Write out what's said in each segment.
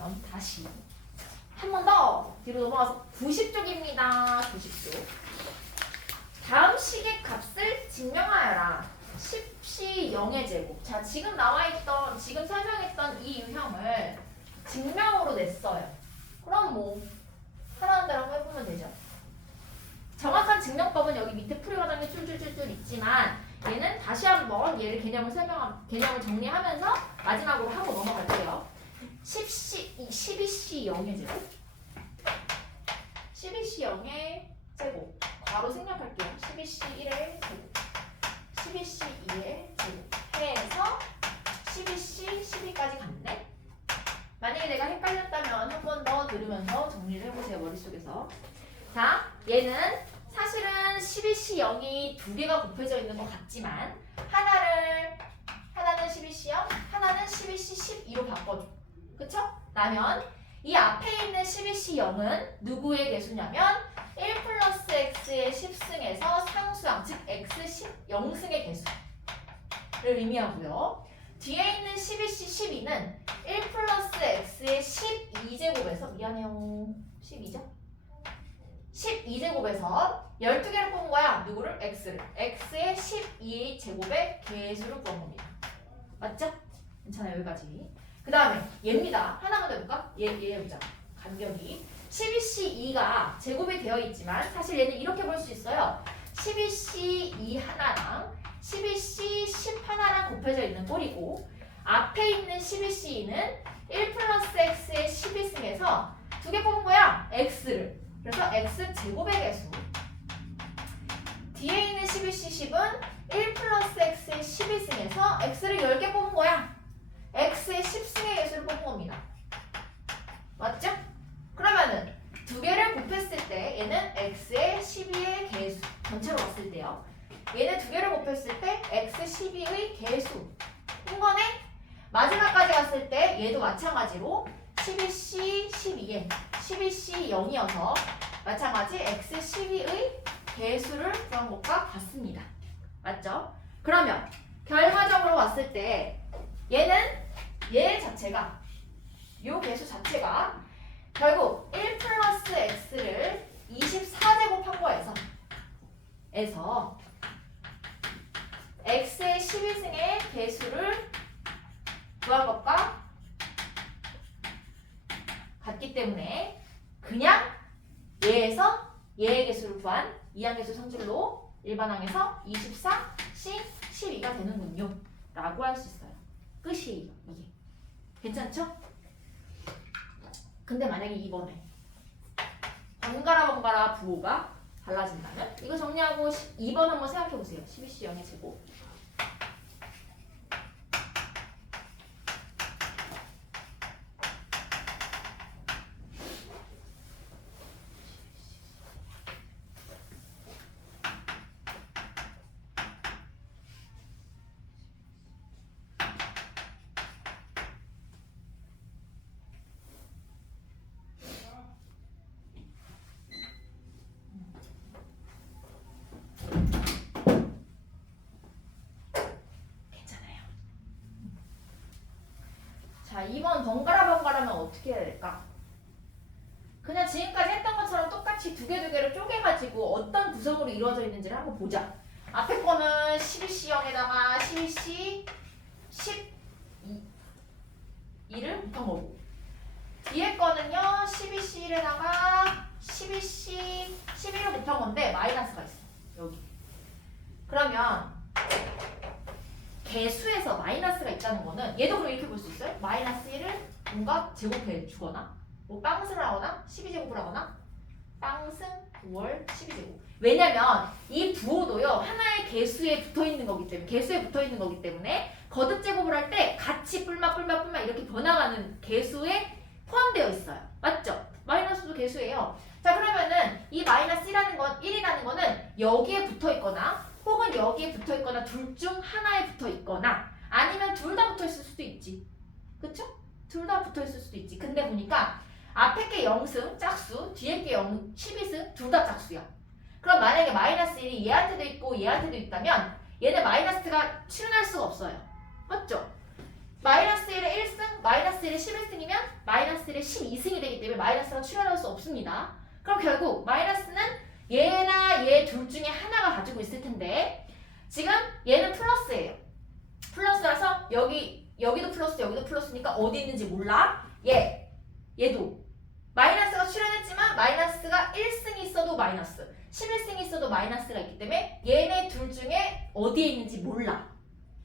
그럼 다시 한 번 더 뒤로 넘어가서 90쪽입니다. 90쪽. 다음 식의 값을 증명하여라. 10시 0의 제곱. 자, 지금 나와있던, 지금 설명했던 이 유형을 증명으로 냈어요. 그럼 뭐 하라는 대로 한번 해보면 되죠. 정확한 증명법은 여기 밑에 풀이 과정에 쫄쫄쫄쫄 있지만 얘는 다시 한번 얘를 개념을 정리하면서 마지막으로 하고 넘어갈게요. 12시 0의 제곱. 12시 0의 제곱. 바로 생략할게요. 12시 1의 제곱. 12시 2의 제곱. 해서 12시 12까지 갔네. 만약에 내가 헷갈렸다면 한 번 더 들으면서 정리를 해보세요. 머릿속에서. 자, 얘는 사실은 12시 0이 두 개가 곱해져 있는 것 같지만 하나는 12시 0, 하나는 12시 12로 바꿔줘. 그쵸? 라면 이 앞에 있는 12시 0은 누구의 개수냐면 1 플러스 x의 10승에서 상수항, 즉 x 0승의 개수를 의미하고요. 뒤에 있는 12시 12는 1 플러스 x의 12제곱에서 미안해요. 12죠? 12제곱에서 12개를 뽑은 거야. 누구를? x를. x의 12의 제곱의 개수를 구한 겁니다. 맞죠? 괜찮아요. 여기까지. 그 다음에 얘입니다. 하나만 더 해볼까? 얘 보자. 간격이 12c 2가 제곱이 되어 있지만 사실 얘는 이렇게 볼 수 있어요. 12c 2 하나랑 12c 10 하나랑 곱해져 있는 꼴이고 앞에 있는 12c 2는 1 플러스 x의 12승에서 두 개 뽑은 거야. x를. 그래서 x 제곱의 개수. 뒤에 있는 12c 10은 1 플러스 x의 12승에서 x를 10개 뽑은 거야. x의 10승의 개수를 뽑은 겁니다. 맞죠? 그러면은 두 개를 곱했을 때 얘는 x의 12의 개수 전체로 봤을 때요. 얘는 두 개를 곱했을 때 x 12의 개수인 거네. 마지막까지 갔을 때 얘도 마찬가지로 12c 12에 12c 0이어서 마찬가지 x 12의 개수를 구한 것과 같습니다. 맞죠? 그러면 결과적으로 봤을 때 얘는 얘 자체가 요 개수 자체가 결국 1 플러스 x를 24제곱 한 거에서 x의 12승의 개수를 구한 것과 같기 때문에 그냥 얘에서 얘의 개수를 구한 이항계수 성질로 일반항에서 24, C, 12가 되는군요. 라고 할 수 있어요. 끝이에요. 이게. 괜찮죠? 근데 만약에 이번에 번갈아 부호가 달라진다면 이거 정리하고 2번 한번 생각해보세요. 12c 0의 제곱. 자, 2번 번갈아하면 어떻게 해야 될까? 그냥 지금까지 했던 것처럼 똑같이 두 개를 쪼개가지고 어떤 구성으로 이루어져 있는지를 한번 보자. 앞에 거는 12c 0에다가 12c 12를 곱한 거고 뒤에 거는요 12c 1에다가 12c 11을 곱한 건데 마이너스가 있어. 여기. 그러면 개수에서 마이너스가 있다는 거는 얘도 그럼 이렇게 볼 수 있어요? 마이너스 1을 뭔가 제곱해 주거나 뭐 빵승을 하거나 12제곱을 하거나 빵승 9월 12제곱. 왜냐면 이 부호도요 하나의 개수에 붙어있는 거기 때문에 거듭 제곱을 할 때 같이 뿔마 이렇게 변화가는 개수에 포함되어 있어요. 맞죠? 마이너스도 개수예요. 자, 그러면은 이 마이너스 1이라는 거는 여기에 붙어있거나 혹은 여기에 붙어있거나 둘 중 하나에 붙어있거나 아니면 둘 다 붙어있을 수도 있지. 그쵸? 둘 다 붙어있을 수도 있지. 근데 보니까 앞에 게 0승 짝수, 뒤에 게 12승 둘 다 짝수야. 그럼 만약에 마이너스 1이 얘한테도 있고 얘한테도 있다면 얘는 마이너스가 실현할 수가 없어요. 맞죠? 마이너스 1의 1승 마이너스 1이 11승이면 마이너스 1이 12승이 되기 때문에 마이너스가 출현할 수 없습니다. 그럼 결국 마이너스는 얘나 얘 둘 중에 하나가 가지고 있을 텐데 지금 얘는 플러스예요. 플러스라서 여기도 플러스 여기도 플러스니까 어디 있는지 몰라. 얘도 마이너스가 출현했지만 마이너스가 1승이 있어도 마이너스 11승이 있어도 마이너스가 있기 때문에 얘네 둘 중에 어디에 있는지 몰라.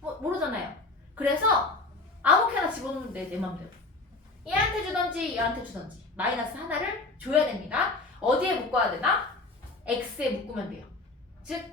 모르잖아요. 그래서 아무렇게나 집어넣으면 돼. 내 맘대로. 얘한테 주던지 얘한테 주던지 마이너스 하나를 줘야 됩니다. 어디에 묶어야 되나? x에 묶으면 돼요. 즉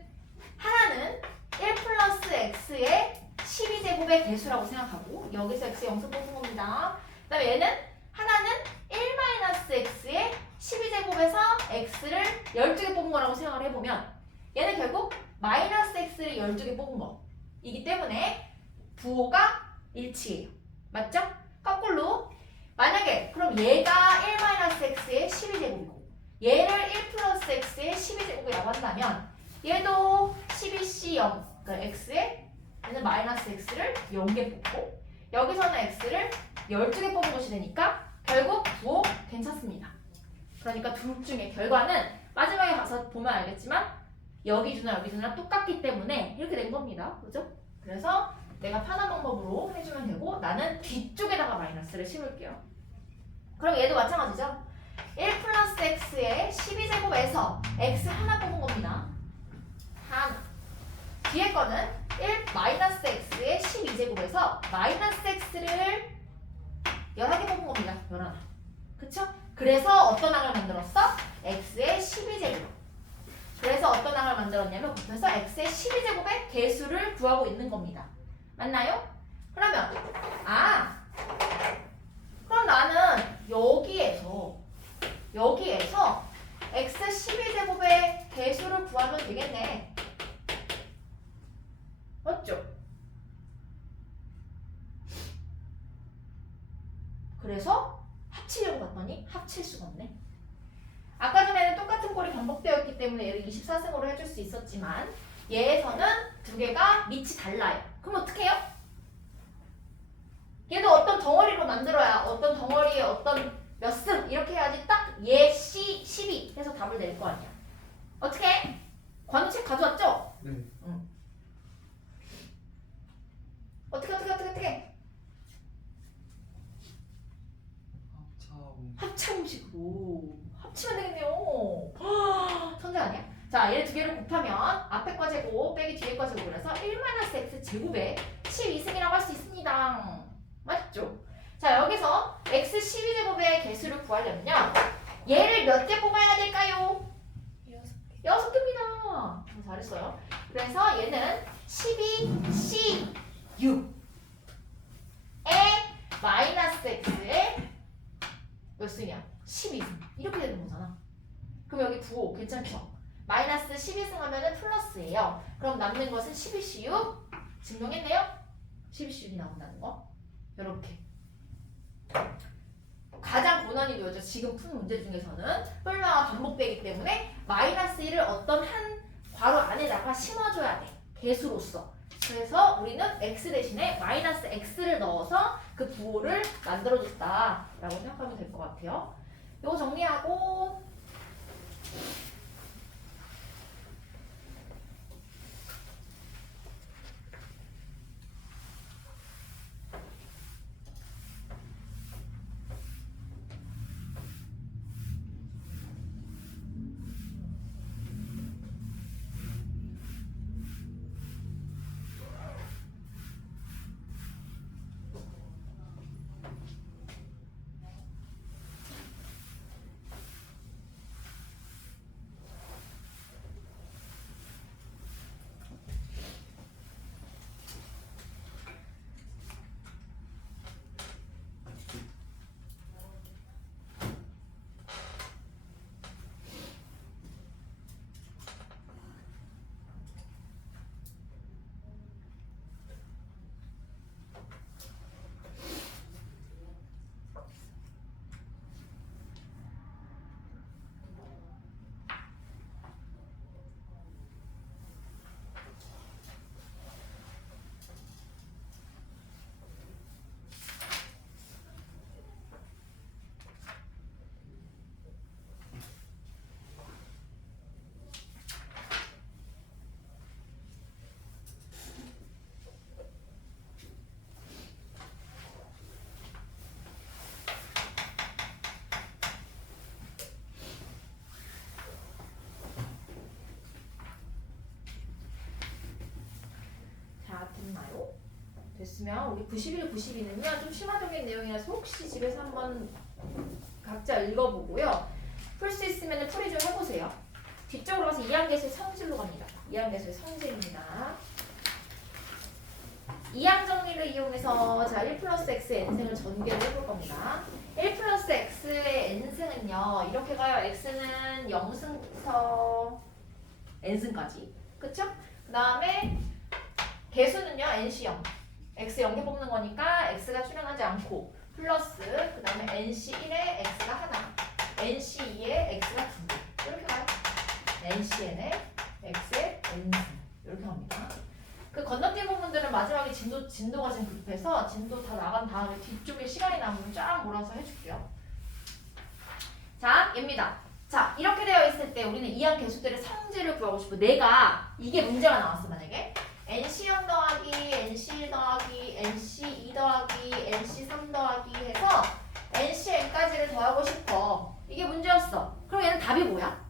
하나는 1 플러스 x의 12제곱의 개수라고 생각하고 여기서 x 영수 뽑은 겁니다. 그 다음에 얘는 하나는 1 마이너스 x의 12제곱에서 x를 12개 뽑은 거라고 생각을 해보면 얘는 결국 마이너스 x를 12개 뽑은 거이기 때문에 부호가 일치해요. 맞죠? 거꾸로 만약에 그럼 얘가 1 마이너스 x의 12제곱이고 얘를 1 플러스 x의 12제곱이라고 한다면 얘도 12c0 그러니까 x에 얘는 마이너스 x를 0개 뽑고 여기서는 x를 12개 뽑은 것이 되니까 결국 부호 괜찮습니다. 그러니까 둘 중에 결과는 마지막에 가서 보면 알겠지만 여기 주나 여기 주나 똑같기 때문에 이렇게 된 겁니다. 그죠? 그래서 내가 편한 방법으로 해주면 되고 나는 뒤쪽에다가 마이너스를 심을게요. 그럼 얘도 마찬가지죠. 1 플러스 x의 12제곱에서 x 하나 뽑은 겁니다. 하나. 뒤에 거는 1 마이너스 x의 12제곱에서 마이너스 x를 11개 뽑은 겁니다. 11. 그쵸? 그래서 어떤 항을 만들었어? x의 12제곱. 그래서 어떤 항을 만들었냐면 곱해서 x의 12제곱의 개수를 구하고 있는 겁니다. 맞나요? 그러면 그럼 나는 여기에서 x 12제곱의 개수를 구하면 되겠네. 맞죠? 그래서 합치려고 봤더니 합칠 수가 없네. 아까 전에는 똑같은 꼴이 반복되었기 때문에 얘를 24승으로 해줄 수 있었지만 얘에서는 두 개가 밑이 달라요. 그럼 어떻게 해요? 얘도 어떤 덩어리로 만들어야 어떤 덩어리에 어떤 몇 승 이렇게 해야지 딱 얘 C 12 해서 답을 낼 거 아니야. 어떻게 해? 관우책 가져왔죠? 네. 응. 어떻게 합차음식으로 합치면 되겠네요. 천재 아니야? 자, 얘 두 개를 곱하면 앞에 거 제곱 빼기 뒤에 거 제곱이라서 1-x 제곱에 12승이라고 할 수 있습니다. 맞죠? 자, 여기서 x 12제곱의 개수를 구하려면요. 얘를 몇 개 뽑아야 될까요? 6개입니다. 잘했어요. 그래서 얘는 12c6에 마이너스 x에 몇 승이야? 12승. 이렇게 되는 거잖아. 그럼 여기 부호 괜찮죠? 마이너스 12승 하면은 플러스예요. 그럼 남는 것은 12c6 증명했네요? 12c6이 나온다는 거. 이렇게. 가장 고난이도였죠. 지금 푼 문제 중에서는 뿔마가 반복되기 때문에 마이너스 1을 어떤 한 괄호 안에다가 심어줘야 돼. 개수로서. 그래서 우리는 x 대신에 마이너스 x를 넣어서 그 부호를 만들어줬다라고 생각하면 될 것 같아요. 이거 정리하고 됐나요? 됐으면 우리 91, 92는요 좀 심화적인 내용이라서 혹시 집에서 한번 각자 읽어보고요. 풀 수 있으면 풀이 좀 해보세요. 뒤쪽으로 가서 이항계수의 성질로 갑니다. 이항계수의 성질입니다. 이항 정리를 이용해서 자 1 플러스 x의 n승을 전개를 해볼 겁니다. 1 플러스 x의 n승은요 이렇게 가요. x는 0승부터 n승까지 그쵸? 그 다음에 개수는요 nc0 x 0개 뽑는 거니까 x가 출현하지 않고 플러스 그 다음에 nc1에 x가 하나 nc2에 x가 두 개 이렇게 가요. ncn에 x의 n승 이렇게 갑니다. 그 건너뛰는 부분들은 마지막에 진도가 좀 급해서 진도 다 나간 다음에 뒤쪽에 시간이 남으면 쫙 몰아서 해줄게요. 자, 얘입니다. 자, 이렇게 되어 있을 때 우리는 이항 계수들의 성질을 구하고 싶어. 내가 이게 문제가 나왔어 만약에 NC0 더하기 NC1 더하기 NC2 더하기 NC3 더하기 해서 NCn까지를 더하고 싶어. 이게 문제였어. 그럼 얘는 답이 뭐야?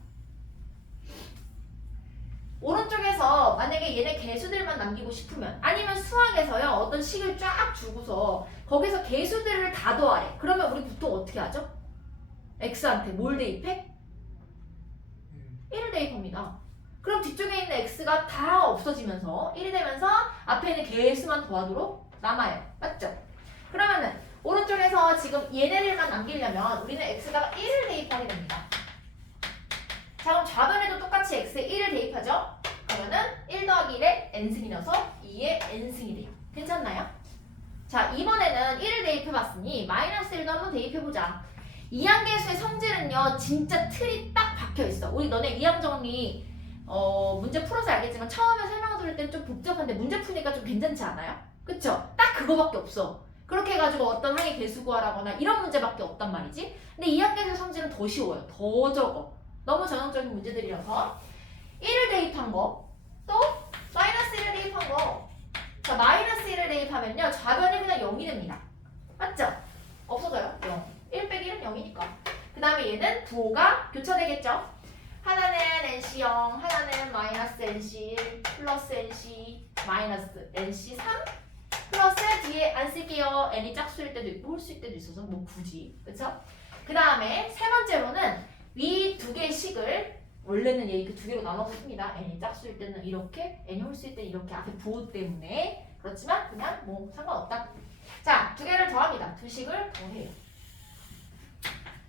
오른쪽에서 만약에 얘네 개수들만 남기고 싶으면 아니면 수학에서요 어떤 식을 쫙 주고서 거기서 개수들을 다 더하래. 그러면 우리 보통 어떻게 하죠? x한테 뭘 대입해? 1을 대입합니다. 그럼 뒤쪽에 있는 x가 다 없어지면서 1이 되면서 앞에 있는 개수만 더하도록 남아요. 맞죠? 그러면은 오른쪽에서 지금 얘네들만 남기려면 우리는 x가 1을 대입하게 됩니다. 자 그럼 좌변에도 똑같이 x에 1을 대입하죠? 그러면은 1 더하기 1에 n승이 나서 2의 n승이 돼요. 괜찮나요? 자 이번에는 1을 대입해봤으니 마이너스 1도 한번 대입해보자. 이항계수의 성질은요 진짜 틀이 딱 박혀있어. 우리 너네 이항정리 문제 풀어서 알겠지만 처음에 설명 들을 땐 좀 복잡한데 문제 푸니까 좀 괜찮지 않아요? 그쵸? 딱 그거밖에 없어. 그렇게 해가지고 어떤 항의 개수 구하라거나 이런 문제밖에 없단 말이지. 근데 이항계수의 성질은 더 쉬워요. 더 적어. 너무 전형적인 문제들이라서 1을 대입한 거, 또 마이너스 1을 대입한 거. 자, 마이너스 1을 대입하면요 좌변이 그냥 0이 됩니다. 맞죠? 없어져요. 0. 1 빼기 1은 0이니까. 그 다음에 얘는 부호가 교차되겠죠? 하나는 NC0, 하나는 마이너스 NC1, 플러스 NC, 마이너스 NC3, 플러스 뒤에 안 쓸게요. n이 짝수일 때도 있고 홀수일 때도 있어서 뭐 굳이. 그쵸? 그 다음에 세 번째로는 위 두 개의 식을 원래는 얘 그 두 개로 나눠서 씁니다. n이 짝수일 때는 이렇게, n이 홀수일 때는 이렇게 앞에 부호 때문에 그렇지만 그냥 뭐 상관없다. 자, 두 개를 더합니다. 두 식을 더해요.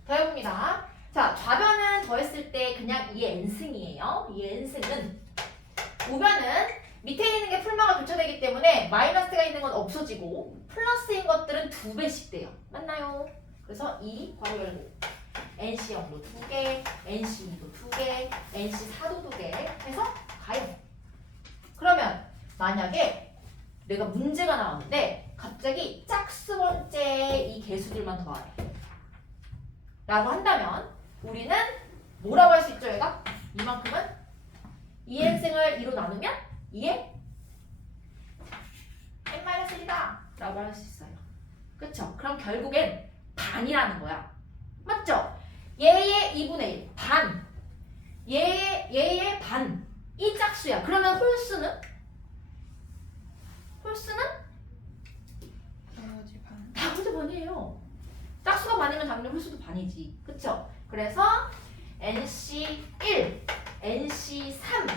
더해봅니다. 자, 좌변은 더했을 때 그냥 2의 n승이에요. 2의 n승은 우변은 밑에 있는 게 풀마가 교차되기 때문에 마이너스가 있는 건 없어지고 플러스인 것들은 2배씩 돼요. 맞나요? 그래서 2 괄호 열고 NC0도 2개, NC2도 2개, NC4도 2개 해서 가요. 그러면 만약에 내가 문제가 나왔는데 갑자기 짝수 번째 이 개수들만 더하래 라고 한다면 우리는 뭐라고 할 수 있죠 얘가? 이만큼은 2n승을 2로 나누면 2의 n-1이다 라고 할 수 있어요. 그쵸? 그럼 결국엔 반이라는 거야. 맞죠? 얘의 2분의 1 반, 얘의 반, 이 짝수야. 그러면 홀수는? 나머지 반. 나머지 반이에요. 짝수가 반이면 당연히 홀수도 반이지. 그쵸? 그래서 NC1, NC3,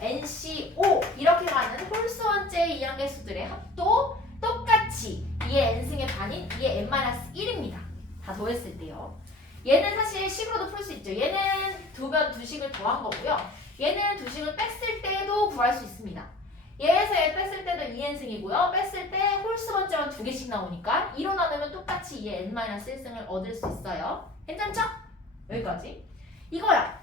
NC5 이렇게 가는 홀수원째 이항계수들의 합도 똑같이 2의 n승의 반인 2의 n-1입니다. 다 더했을 때요. 얘는 사실 식으로도 풀 수 있죠. 얘는 두 식을 더한 거고요. 얘는 두 식을 뺐을 때도 구할 수 있습니다. 얘에서 얘 뺐을 때도 2n승이고요. 뺐을 때 홀수 번째만 두 개씩 나오니까 2로 나누면 똑같이 2의 n-1승을 얻을 수 있어요. 괜찮죠? 여기까지. 이거야.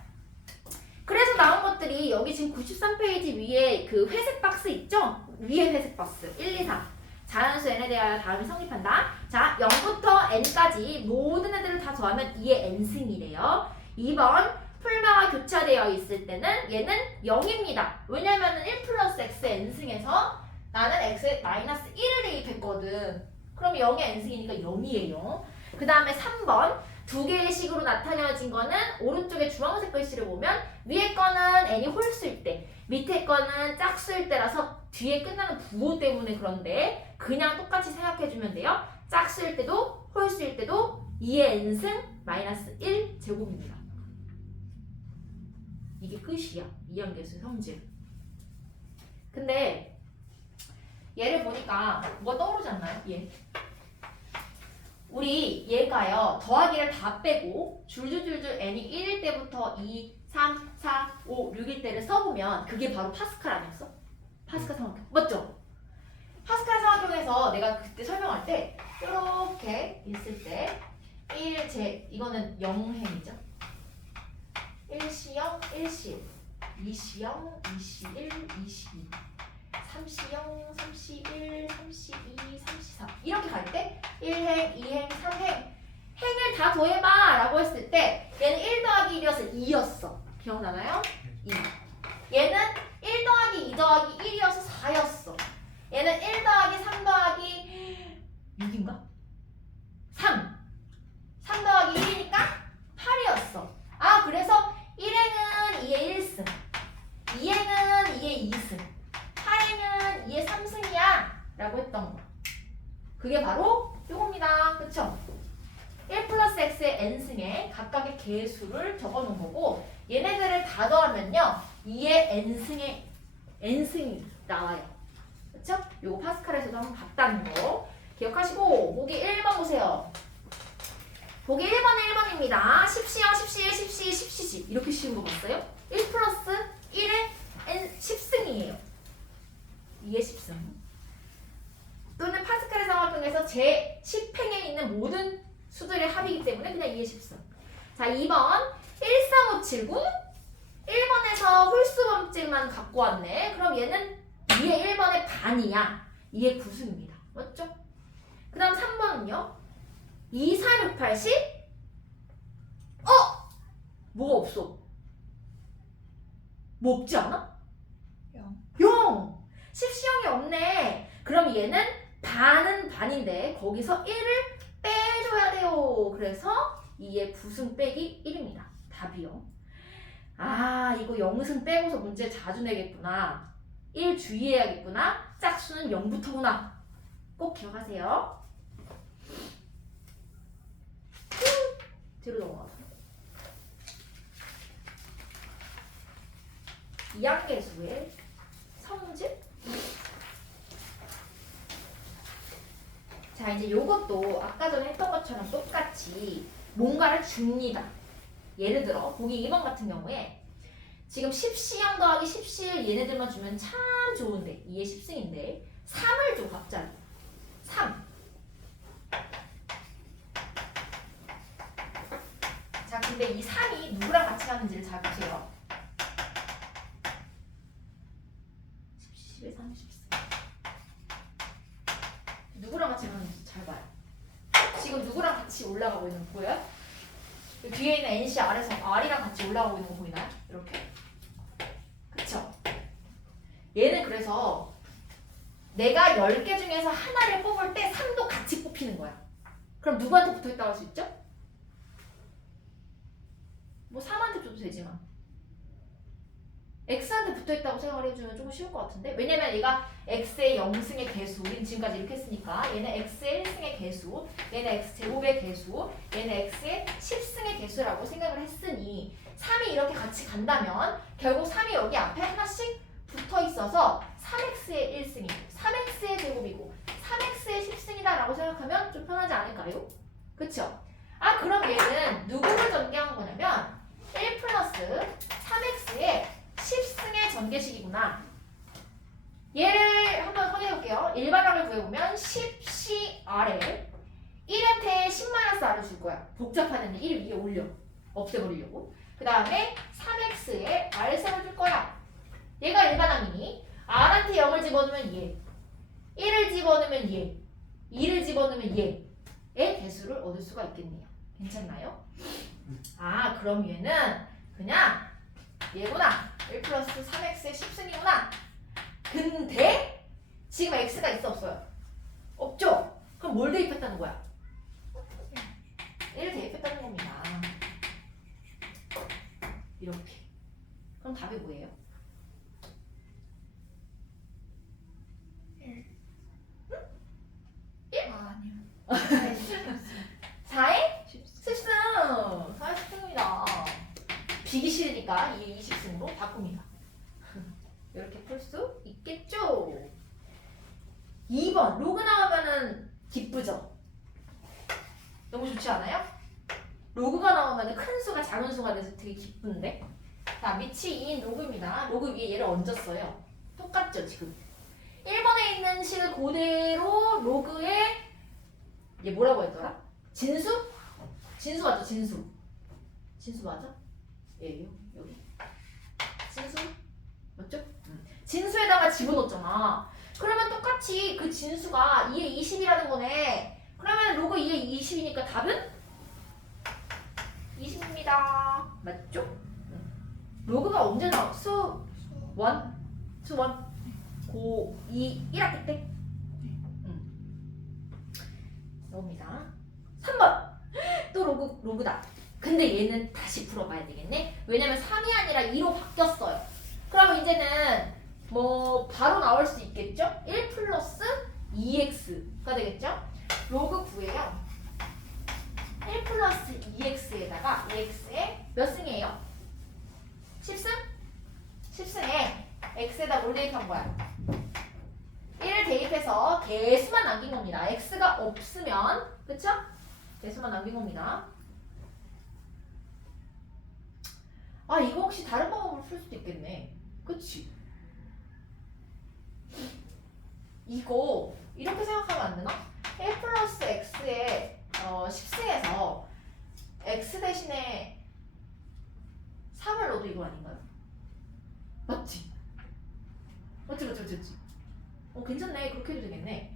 그래서 나온 것들이 여기 지금 93페이지 위에 그 회색 박스 있죠? 위에 회색 박스 1, 2, 3 자연수 n에 대하여 다음에 성립한다. 자, 0부터 n까지 모든 애들을 다 더하면 2의 n승이래요. 2번 풀마가 교차되어 있을 때는 얘는 0입니다. 왜냐면은 1 플러스 x의 n승에서 나는 x에 마이너스 1을 대입했거든. 그럼 0의 n승이니까 0이에요. 그 다음에 3번 두 개의 식으로 나타내진 거는 오른쪽에 주황색 글씨를 보면 위에 거는 n이 홀수일 때 밑에 거는 짝수일 때라서 뒤에 끝나는 부호 때문에 그런데 그냥 똑같이 생각해주면 돼요. 짝수일 때도 홀수일 때도 2의 n승 마이너스 1 제곱입니다. 이게 끝이야. 이항계수의 성질. 근데 얘를 보니까 뭐가 떠오르지 않나요? 얘. 우리 얘가요. 더하기를 다 빼고 줄줄줄줄 n이 1일 때부터 2, 3, 4, 5, 6일 때를 써보면 그게 바로 파스칼 아니었어? 파스칼 삼각형. 맞죠? 파스칼 삼각형에서 내가 그때 설명할 때 이렇게 있을 때 1제 이거는 0행이죠. 1C0, 1C1 2C0, 2C1, 2C2 3C0, 3C1, 3C2, 3C3 이렇게 갈 때 1행, 2행, 3행 행을 다 더해봐 라고 했을 때 얘는 1 더하기 1이어서 2였어. 기억나나요? 2. 얘는 1 더하기 2 더하기 1이어서 4였어. 얘는 1 더하기 3 더하기 6인가? 3 더하기 1이니까 8이었어. 아 그래서 1행은 2의 1승 2행은 2의 2승 8행은 2의 3승이야 라고 했던 거. 그게 바로 요겁니다. 그쵸? 1 플러스 x의 n승에 각각의 개수를 적어놓은 거고 얘네들을 다 더하면요 2의 n승이 나와요. 그쵸? 요거 파스칼에서도 한번 봤다는 거 기억하시고 보기 1번 보세요. 보기 1번은 1번입니다. 10C0, 10C1, 10C2, 10C10 이렇게 쉬운 거 봤어요? 1 플러스 1의 n 10승이에요. 2의 10승 또는 파스칼의 삼각형에서 제 10행에 있는 모든 수들의 합이기 때문에 그냥 2의 10승. 자 2번 13579 1번에서 홀수범집만 갖고 왔네. 그럼 얘는 2의 1번의 반이야. 2의 9승입니다. 맞죠? 그 다음 3번은요 24680 뭐가 없어? 뭐 없지 않아? 0 10C0이 없네. 그럼 얘는 반은 반인데 거기서 1을 빼줘야 돼요. 그래서 2의 9승 빼기 1입니다. 답이요. 아 이거 0승 빼고서 문제 자주 내겠구나. 1 주의해야겠구나. 짝수는 0부터구나. 꼭 기억하세요. 뒤로 넘어가서 이항계수의 성질. 자 이제 요것도 아까 전에 했던 것처럼 똑같이 뭔가를 줍니다. 예를 들어 보기 2번 같은 경우에 지금 10C0 더하기 10C1 얘네들만 주면 참 좋은데 2의 10승인데 3을 줘 갑자기 3. 자 근데 이 3이 누구랑 같이 가는지를 잘 보세요. 10, 11, 3, 14 누구랑 같이 가는지 잘 봐요. 지금 누구랑 같이 올라가고 있는 거 보여요? 뒤에 있는 NC R에서 R이랑 같이 올라가고 있는 거 보이나요? 이렇게 그쵸? 얘는 그래서 내가 10개 중에서 하나를 뽑을 때 3도 같이 뽑히는 거야. 그럼 누구한테 붙어있다고 할 수 있죠? 뭐 3한테 줘도 되지만 X한테 붙어있다고 생각을 해주면 조금 쉬울 것 같은데 왜냐면 얘가 X의 0승의 개수 우린 지금까지 이렇게 했으니까 얘는 X의 1승의 개수 얘는 X제곱의 개수 얘는 X의 10승의 개수라고 생각을 했으니 3이 이렇게 같이 간다면 결국 3이 여기 앞에 하나씩 붙어있어서 3X의 1승이고 3X의 제곱이고 3X의 10승이다 라고 생각하면 좀 편하지 않을까요? 그쵸? 아 그럼 얘는 누구를 전개한 거냐면 1 플러스 3X의 10승의 전개식이구나. 얘를 한번 확인해볼게요. 일반항을 구해보면 10CR에 1한테 10-R을 줄 거야. 복잡하는데 1을 위에 올려. 없애버리려고. 그 다음에 3X에 R승을 줄 거야. 얘가 일반항이니 R한테 0을 집어넣으면 얘 1을 집어넣으면 얘 2를 집어넣으면 얘의 개수를 얻을 수가 있겠네요. 괜찮나요? 아 그럼 얘는 그냥 얘구나. 1 플러스 3x의 10승이구나. 근데 지금 x가 있어 없어요? 없죠? 그럼 뭘 대입했다는 거야? 1을 대입했다는 겁니다. 이렇게. 그럼 답이 뭐예요? 1. 응? 1? 아니요. 4의 14. 10승! 4의 10승입니다. 비기 싫으니까 이 20승으로 바꿉니다. 이렇게 풀 수 있겠죠? 2번 로그 나오면은 기쁘죠? 너무 좋지 않아요? 로그가 나오면 큰 수가 작은 수가 돼서 되게 기쁜데? 자, 밑이 2인 로그입니다. 로그 위에 얘를 얹었어요. 똑같죠, 지금? 1번에 있는 실 그대로 로그에 얘 뭐라고 했더라? 진수? 진수 맞죠, 진수? 진수 맞아? 얘요, 여기. 진수? 맞죠? 진수에다가 집어넣었잖아. 그러면 똑같이 그 진수가 2에 20이라는 거네. 그러면 로그 2에 20이니까 답은 20입니다. 맞죠? 로그가 언제 나와? 수원? 수원? 고2 1학기 때? 나옵니다. 3번! 또 로그다. 근데 얘는 다시 풀어봐야 되겠네? 왜냐면 3이 아니라 2로 바뀌었어요. 그럼 이제는 뭐 바로 나올 수 있겠죠? 1 플러스 2x가 되겠죠? 로그 9에요. 1 플러스 2x에다가 2x에 몇 승이에요? 10승? 10승에 x에다 뭘 대입한 거야? 1을 대입해서 개수만 남긴 겁니다. x가 없으면 그쵸? 개수만 남긴 겁니다. 아 이거 혹시 다른 방법으로 풀 수도 있겠네. 그치? 이거 이렇게 생각하면 안 되나? 1 플러스 x에 10승에서 x 대신에 3을 넣어도 이거 아닌가요? 맞지? 맞지? 괜찮네. 그렇게 해도 되겠네.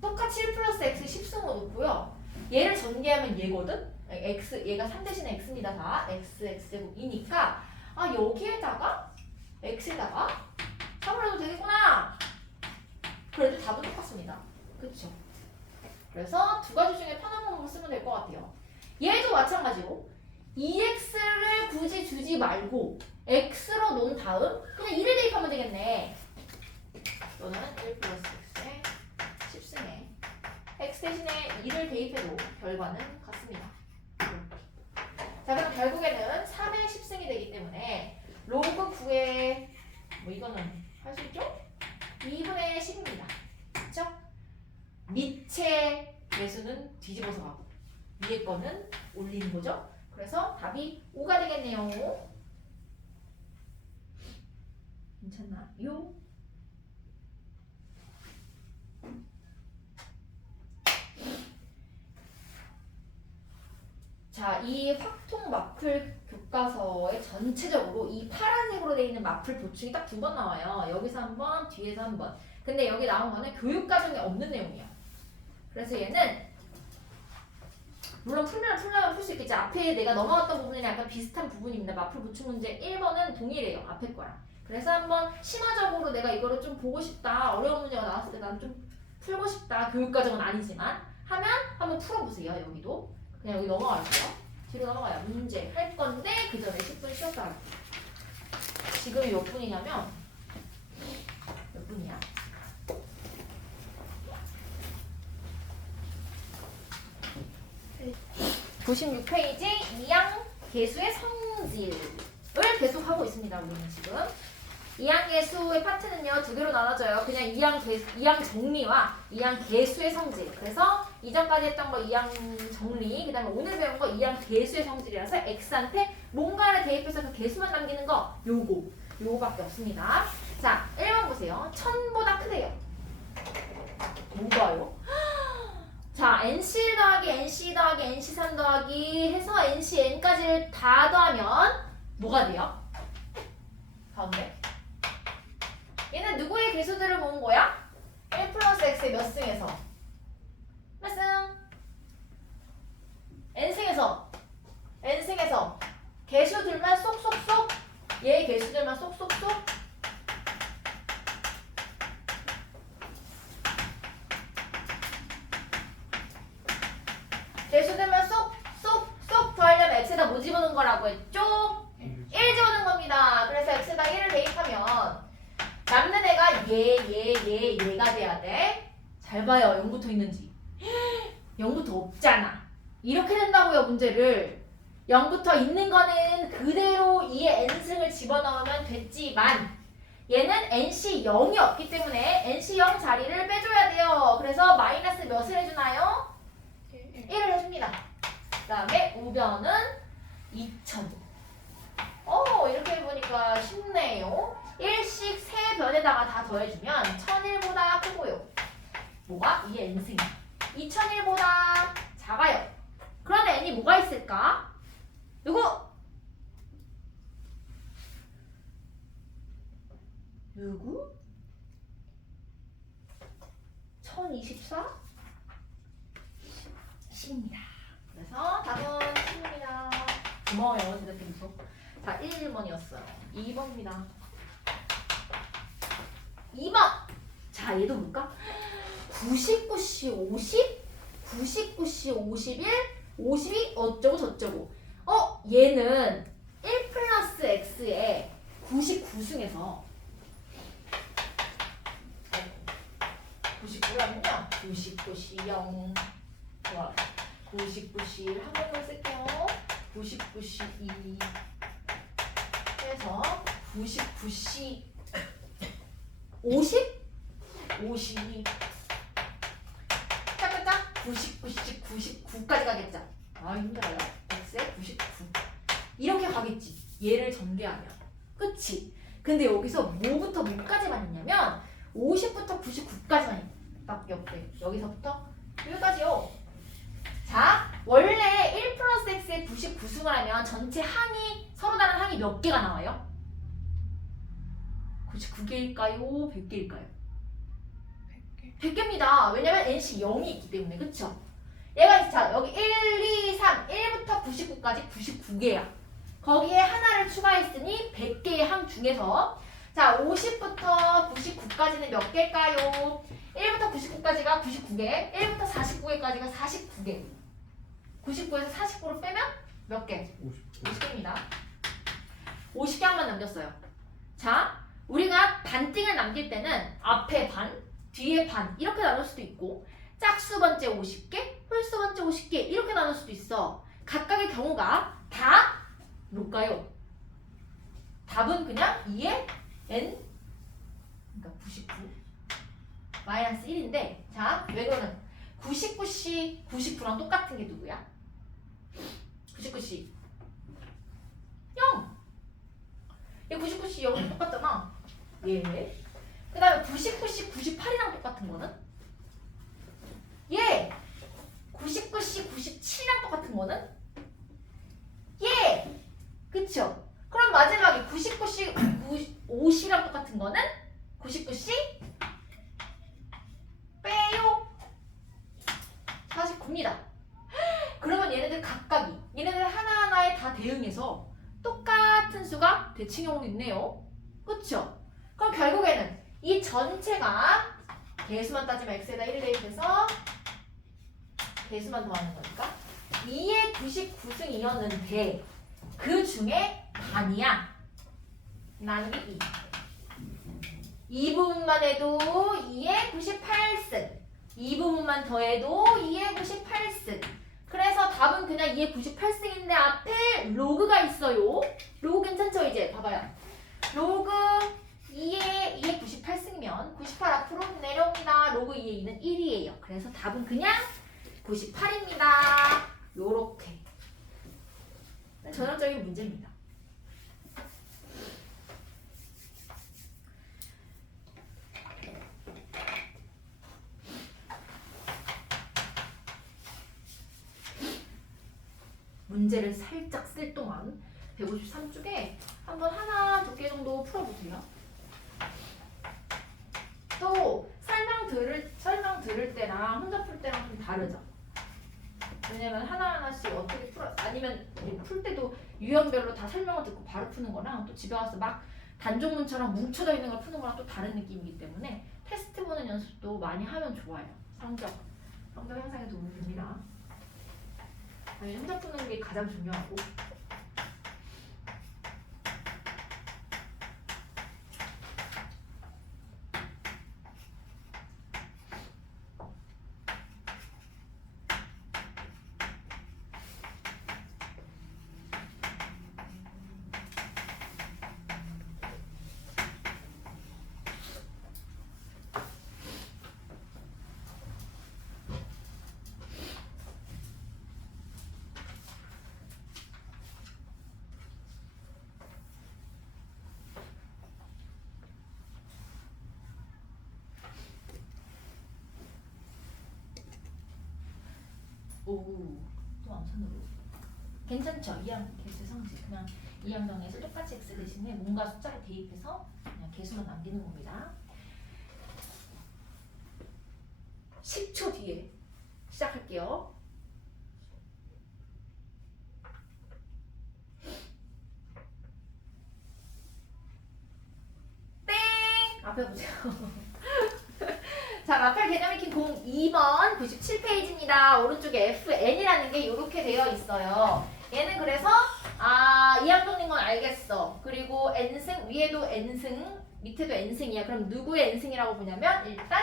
똑같이 1 플러스 x 10승으로 놓고요. 얘를 전개하면 얘거든? 얘가 3 대신에 x입니다. 다 x제곱이니까 여기에다가 x에다가 3을 넣어도 되겠구나. 그래도 답은 똑같습니다. 그쵸? 그래서 두 가지 중에 편한 방법을 쓰면 될 것 같아요. 얘도 마찬가지로 2x를 굳이 주지 말고 x로 놓은 다음 그냥 2를 대입하면 되겠네. 또는 1 플러스 x에 10승에 x 대신에 2를 대입해도 결과는 같습니다. 자 그럼 결국에는 3의 10승이 되기 때문에 로그 9의 뭐 이거는 할 수 있죠? 2분의 10입니다. 그쵸? 밑의 개수는 뒤집어서 가고 위에 거는 올리는 거죠. 그래서 답이 5가 되겠네요. 괜찮나요? 자, 이 확통 마플 교과서의 전체적으로 이 파란색으로 되어 있는 마플 보충이 딱 두 번 나와요. 여기서 한 번, 뒤에서 한 번. 근데 여기 나온 거는 교육과정에 없는 내용이야. 그래서 얘는 물론 풀면 풀 수 있겠지. 앞에 내가 넘어갔던 부분이랑 약간 비슷한 부분입니다. 마플 보충 문제 1번은 동일해요. 앞에 거랑. 그래서 한번 심화적으로 내가 이거를 좀 보고 싶다. 어려운 문제가 나왔을 때 난 좀 풀고 싶다. 교육과정은 아니지만 하면 한번 풀어보세요. 여기도. 그냥 여기 넘어갈게요. 뒤로 넘어가요. 문제 할 건데 그 전에 10분 쉬었다 할게요. 지금이 몇 분이냐면 몇 분이야? 네. 96페이지 2양 개수의 성질을 계속 하고 있습니다. 우리는 지금 2양 개수의 파트는요 두 개로 나눠져요. 그냥 2양 정리와 2양 개수의 성질. 그래서 이전까지 했던 거 2양 정리, 그 다음에 오늘 배운 거 2양 개수의 성질이라서 x한테 뭔가를 대입해서 그 개수만 남기는 거 요거밖에 없습니다. 자 1번 보세요. 1000보다 크대요. 뭐가요? 자 NC 더하기 NC 더하기 NC3 더하기 해서 NCN까지를 다 더하면 뭐가 돼요? 가운데 얘는 누구의 개수들을 모은 거야? 1 플러스 x의 몇 승에서? 몇 승? n승에서 개수들만 쏙쏙쏙 얘의 개수들만 쏙쏙쏙 개수들만 쏙쏙쏙 더하려면 x에다 뭐 집어넣은 거라고 했죠? 1 남는 애가 얘가 돼야 돼. 잘 봐요. 0부터 있는지. 0부터 없잖아. 이렇게 된다고요, 문제를. 0부터 있는 거는 그대로 2의 n승을 집어넣으면 됐지만 얘는 nc 0이 없기 때문에 nc 0 자리를 빼줘야 돼요. 그래서 마이너스 몇을 해주나요? 1을 해줍니다. 그 다음에 우변은 2000. 이렇게 해보니까 쉽네요. 1씩 3변에다가 다 더해주면 1001보다 크고요. 뭐가? 2의 n승이 2001보다 작아요. 그런 n이 뭐가 있을까? 누구? 누구? 1024? 10입니다. 그래서 답은 10입니다. 고마워요, 대답해줘서. 자, 1번이었어요. 2번입니다. 2번! 자, 얘도 볼까? 99C 50? 99C 51? 52? 어쩌고 저쩌고. 얘는 1 플러스 x에 99승에서 99라면요 99C 0 좋아 99C 1 한 번만 쓸게요. 99C 2 해서 99C 50? 52 짝짝짝 99C 99까지 가겠죠. 힘들어요. x에 99 이렇게 가겠지. 얘를 전개하면 그치? 근데 여기서 뭐부터 뭐까지만 있냐면 50부터 99까지만 밖에 없대. 여기서부터 여기까지요. 자, 원래 1 플러스 x에 99승을 하면 전체 항이 서로 다른 항이 몇 개가 나와요? 99개일까요? 100개일까요? 100개입니다. 왜냐면 nc 0이 있기 때문에. 그쵸? 얘가 자 여기 1, 2, 3, 1부터 99까지 99개야. 거기에 하나를 추가했으니 100개의 항 중에서 자 50부터 99까지는 몇 개일까요? 1부터 99까지가 99개, 1부터 49개까지가 49개. 99에서 49를 빼면 몇 개? 50개입니다. 50개 항만 남겼어요. 자, 우리가 반띵을 남길 때는 앞에 반, 뒤에 반 이렇게 나눌 수도 있고 짝수 번째 50개, 홀수 번째 50개 이렇게 나눌 수도 있어. 각각의 경우가 다 뭘까요? 답은 그냥 2의 n 그러니까 99 마이너스 1인데 자, 왜 그러는 99C 99랑 똑같은 게 누구야? 99C 0 얘 99C 0이 똑같잖아. 예. 그 다음에 99C 98이랑 똑같은 거는? 예! 99C 97이랑 똑같은 거는? 예! 그쵸? 그럼 마지막에 99C 50이랑 똑같은 거는? 99C 빼요 49입니다. 그러면 얘네들 각각이 얘네들 하나하나에 다 대응해서 똑같은 수가 대칭형으로 있네요. 그쵸? 그럼 결국에는 이 전체가 개수만 따지면 x에다 1을 대입해서 개수만 더하는 거니까 2의 99승이었는데 그 중에 반이야. 나누기 2. 이 부분만 해도 2의 98승. 이 부분만 더해도 2의 98승. 그래서 답은 그냥 2의 98승인데 앞에 로그가 있어요. 로그 괜찮죠? 이제 봐봐요. 로그 2의 98승이면 98 앞으로 내려옵니다. 로그 2의 2는 1이에요. 그래서 답은 그냥 98입니다. 요렇게 전형적인 문제입니다. 문제를 살짝 쓸 동안 153쪽에 한번 하나 두 개 정도 풀어보세요. 또 설명 들을 때랑 혼자 풀 때랑 좀 다르죠. 왜냐면 하나하나씩 어떻게 풀어 아니면 풀 때도 유형별로 다 설명을 듣고 바로 푸는 거랑 또 집에 와서 막 단종문처럼 뭉쳐져 있는 걸 푸는 거랑 또 다른 느낌이기 때문에 테스트 보는 연습도 많이 하면 좋아요. 성적 향상에 도움이 됩니다. 아니, 혼자 푸는 게 가장 중요하고. 오, 또 암산으로. 괜찮죠? 2항 개수 성질. 그냥 2항정에서 똑같이 x 대신에 뭔가 숫자를 대입해서 그냥 개수만 남기는 겁니다. 10초 뒤에 시작할게요. 땡! 앞에 보세요. 자, 마팔 개념 익힌 02번 97페이지입니다. 오른쪽에 FN이라는 게 이렇게 되어 있어요. 얘는 그래서 이항정인 건 알겠어. 그리고 n승, 위에도 n승, 밑에도 n승이야. 그럼 누구의 n승이라고 보냐면 일단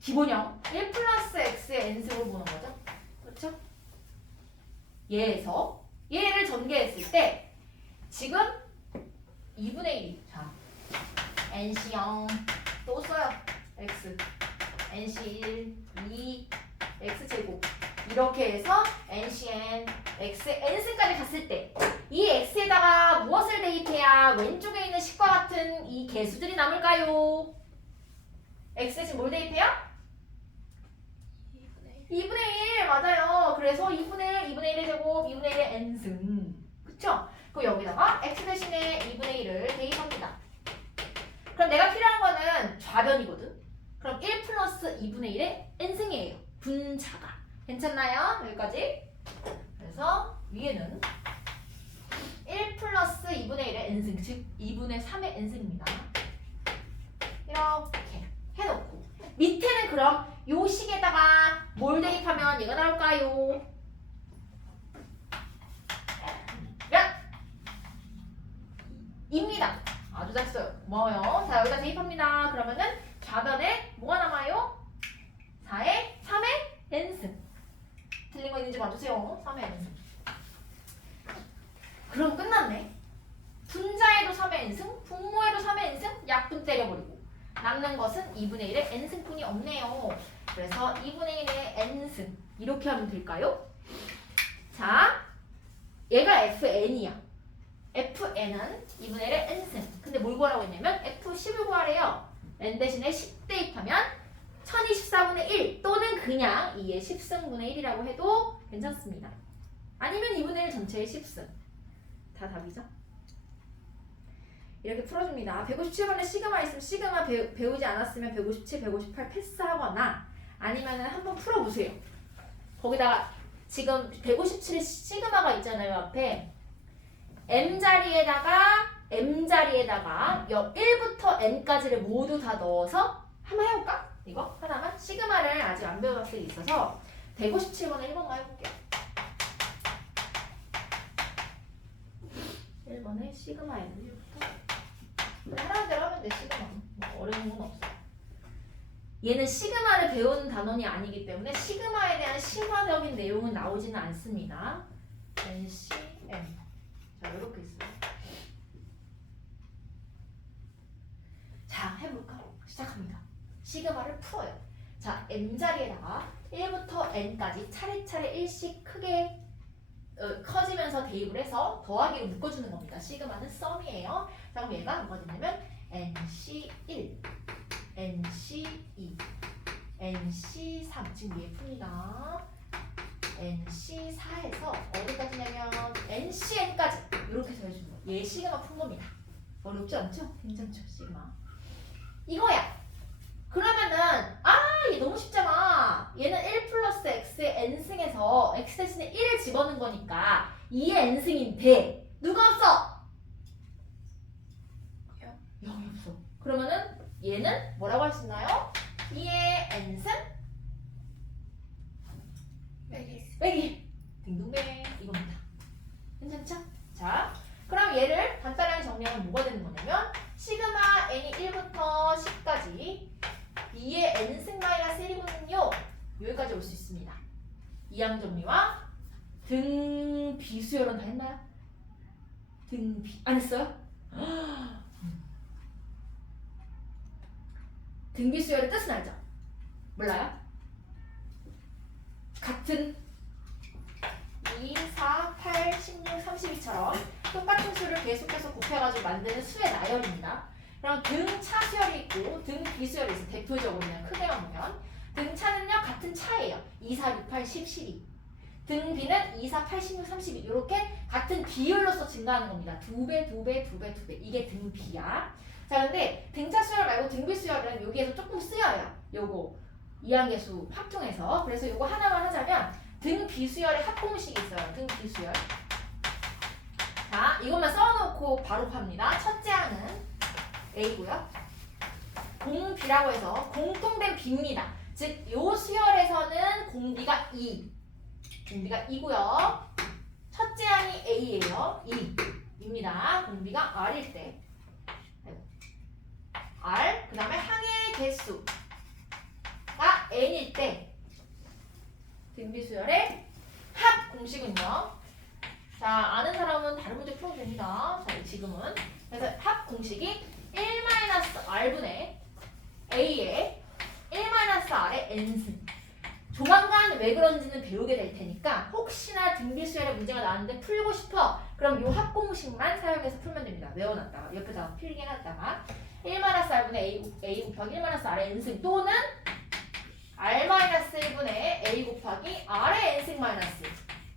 기본형 1 플러스 x의 n승으로 보는 거죠. 그렇죠? 얘에서 얘를 전개했을 때 지금 2분의 1이 자 nC형 또 써요. x nC1 2 x제곱 이렇게 해서 nCn x의 n승까지 갔을 때 이 x에다가 무엇을 대입해야 왼쪽에 있는 식과 같은 이 개수들이 남을까요? x 대신 뭘 대입해요? 2분의 1 맞아요. 그래서 2분의 1의 제곱 2분의 1의 n승 그쵸? 그럼 여기다가 x 대신에 2분의 1을 대입합니다. 그럼 내가 필요한 거는 좌변이거든. 그럼 1 플러스 2분의 1의 n승이에요. 분자가. 괜찮나요? 여기까지. 그래서 위에는 1 플러스 2분의 1의 n승, 즉 2분의 3의 n승입니다. 이렇게 해놓고 밑에는 그럼 요 식에다가 뭘 대입하면 얘가 나올까요? 입니다. 아주 잘 써요. 고마워요. 자, 여기다 대입합니다. 그러면은 좌변에 뭐가 남아요? 4의 3의 n승. 틀린 거 있는지 봐주세요. 3의 n승. 그럼 끝났네. 분자에도 3의 n승, 분모에도 3의 n승, 약분 때려버리고 남는 것은 2분의 1의 n승뿐이 없네요. 그래서 2분의 1의 n승 이렇게 하면 될까요? 자, 얘가 fn이야. fn은 2분의 1의 n승. 근데 뭘 구하라고 했냐면 f10을 구하래요. n 대신에 10 대입하면 1024분의 1 또는 그냥 2의 10승분의 1이라고 해도 괜찮습니다. 아니면 2분의 1 전체의 10승. 다 답이죠? 이렇게 풀어줍니다. 157번에 시그마 있으면 시그마 배우지 않았으면 157, 158 패스하거나 아니면 한번 풀어보세요. 거기다가 지금 157에 시그마가 있잖아요. 앞에 m자리에다가 1부터 n까지를 모두 다 넣어서 한번 해볼까? 이거 하나만 시그마를 아직 안 배워봤을 때 있어서 157번에 1번만 해볼게요. 1번에 시그마 n부터 하나대로 하면 돼. 시그마 뭐 어려운 건 없어. 얘는 시그마를 배우는 단원이 아니기 때문에 시그마에 대한 심화적인 내용은 나오지는 않습니다. NCM 자 이렇게 있어요. 자 해볼까? 시작합니다. 시그마를 풀어요. 자 m자리에다가 1부터 n까지 차례차례 1씩 크게 커지면서 대입을 해서 더하기로 묶어주는 겁니다. 시그마는 썸이에요. 자 그럼 얘가 뭐가 되냐면 NC1, NC2, NC3 지금 위에 풉니다. NC4에서 어디까지냐면 NCN까지 이렇게 더해주는 거예요. 얘 시그마 푼 겁니다. 어렵지 않죠? 괜찮죠? 시그마 이거야. 그러면은 얘 너무 쉽잖아. 얘는 1 플러스 x의 n승에서 x 대신에 1을 집어넣은 거니까 2의 n승인데 누가 없어? 0이 없어. 그러면은 얘는 뭐라고 할 수 있나요? 2의 n승 빼기 딩동댕 이겁니다. 괜찮죠? 자 그럼 얘를 간단하게 정리하면 뭐가 되는 거냐면 시그마 n이 1부터 10까지 2의 n승 마이너스 1이거든요. 여기까지 올 수 있습니다. 이항 정리와 등 비수열은 다 했나요? 안 했어요? 등 비수열의 뜻은 알죠? 몰라요? 같은 2, 4, 8, 16, 32처럼 똑같은 수를 계속해서 곱해가지고 만드는 수의 나열입니다. 그럼 등 차수열이 있고 등 비수열이 있어. 대표적으로 그냥 크게만 보면 등 차는요 같은 차예요. 2, 4, 6, 8, 10, 12. 등 B는 2, 4, 8, 16, 32 이렇게 같은 비율로서 증가하는 겁니다. 2배, 2배, 2배, 2배. 이게 등 B야. 자, 근데 등차 수열 말고 등 B 수열은 여기에서 조금 쓰여요. 요거 이항계수 확통해서. 그래서 요거 하나만 하자면 등 B 수열의 합공식이 있어요. 등 B 수열. 자, 이것만 써놓고 바로 팝니다. 첫째 항은 A고요. 공비라고 해서 공통된 B입니다. 즉, 요 수열에서는 공비가 2. 공비가 2고요. 첫째 항이 A예요. 2입니다. 공비가 R일 때. R, 그 다음에 항의 개수가 N일 때 등비수열의 합 공식은요. 자, 아는 사람은 다른 문제 풀어도 됩니다. 자, 지금은. 그래서 합 공식이 1-R분의 A의 1-R의 N승. 조만간 왜 그런지는 배우게 될 테니까 혹시나 등비수열의 문제가 나왔는데 풀고 싶어. 그럼 요 합공식만 사용해서 풀면 됩니다. 외워놨다가 옆에다가 필기해놨다가 1-R분의 A 곱하기 1-R의 N승 또는 R-1분의 A 곱하기 R의 N승 마이너스.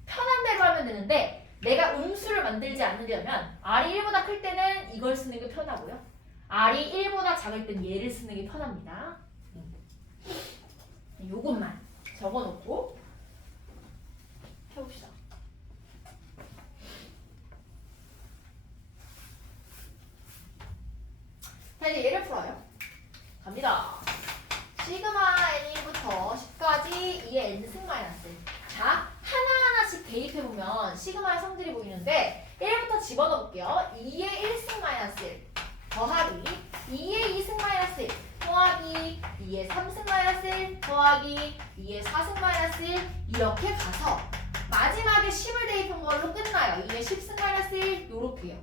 편한 대로 하면 되는데 내가 음수를 만들지 않으려면 R이 1보다 클 때는 이걸 쓰는 게 편하고요. R이 1보다 작을 땐 얘를 쓰는 게 편합니다. 요것만 적어놓고 해봅시다. 자, 이제 얘를 풀어요. 갑니다. 시그마 n부터 10까지 2의 n승 마이너스. 자, 하나하나씩 대입해보면 시그마의 성질이 보이는데 1부터 집어넣어볼게요. 2의 1승 마이너스 1 더하기 2의 2승 마이너스 1 더하기 2의 3승 마이너스 1 더하기 2의 4승 마이너스 1 이렇게 가서 마지막에 10을 대입한 걸로 끝나요. 2의 10승 마이너스 1 요렇게요.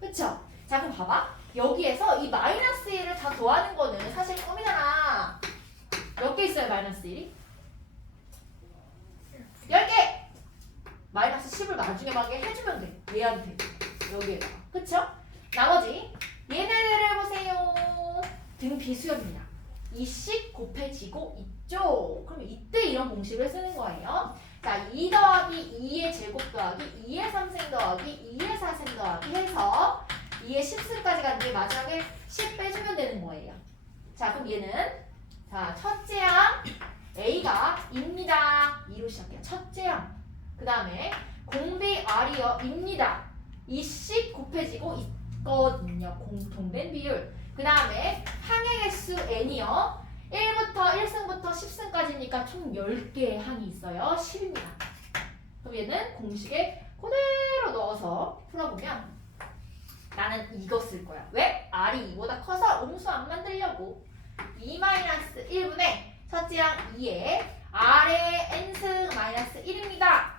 그쵸? 자, 그럼 봐봐. 여기에서 이 마이너스 1을 다 더하는 거는 사실 껌이잖아. 몇 개 있어요, 마이너스 1이? 10개! 마이너스 10을 나중에 막 해주면 돼. 얘한테. 여기에다가. 그쵸? 나머지 얘네들을 보세요. 등 비수열입니다. 이씩 곱해지고 있죠. 그럼 이때 이런 공식을 쓰는 거예요. 자, 2 더하기 2의 제곱 더하기 2의 3승 더하기 2의 4승 더하기 해서 2의 10승까지 갔는데 마지막에 10 빼주면 되는 거예요. 자, 그럼 얘는 자, 첫째 항 A가 입니다. 2로 시작해요. 첫째 항. 그 다음에 공비 R이요. 입니다. 이씩 곱해지고 있거든요. 공통된 비율. 그 다음에 항의 개수 N이요. 1승부터 10승까지니까 총 10개의 항이 있어요. 10입니다. 그럼 얘는 공식에 그대로 넣어서 풀어보면 나는 이거 쓸 거야. 왜? R이 2보다 커서 음수 안 만들려고. 2-1분의 첫째 항 2에 R의 N승 마이너스 1입니다.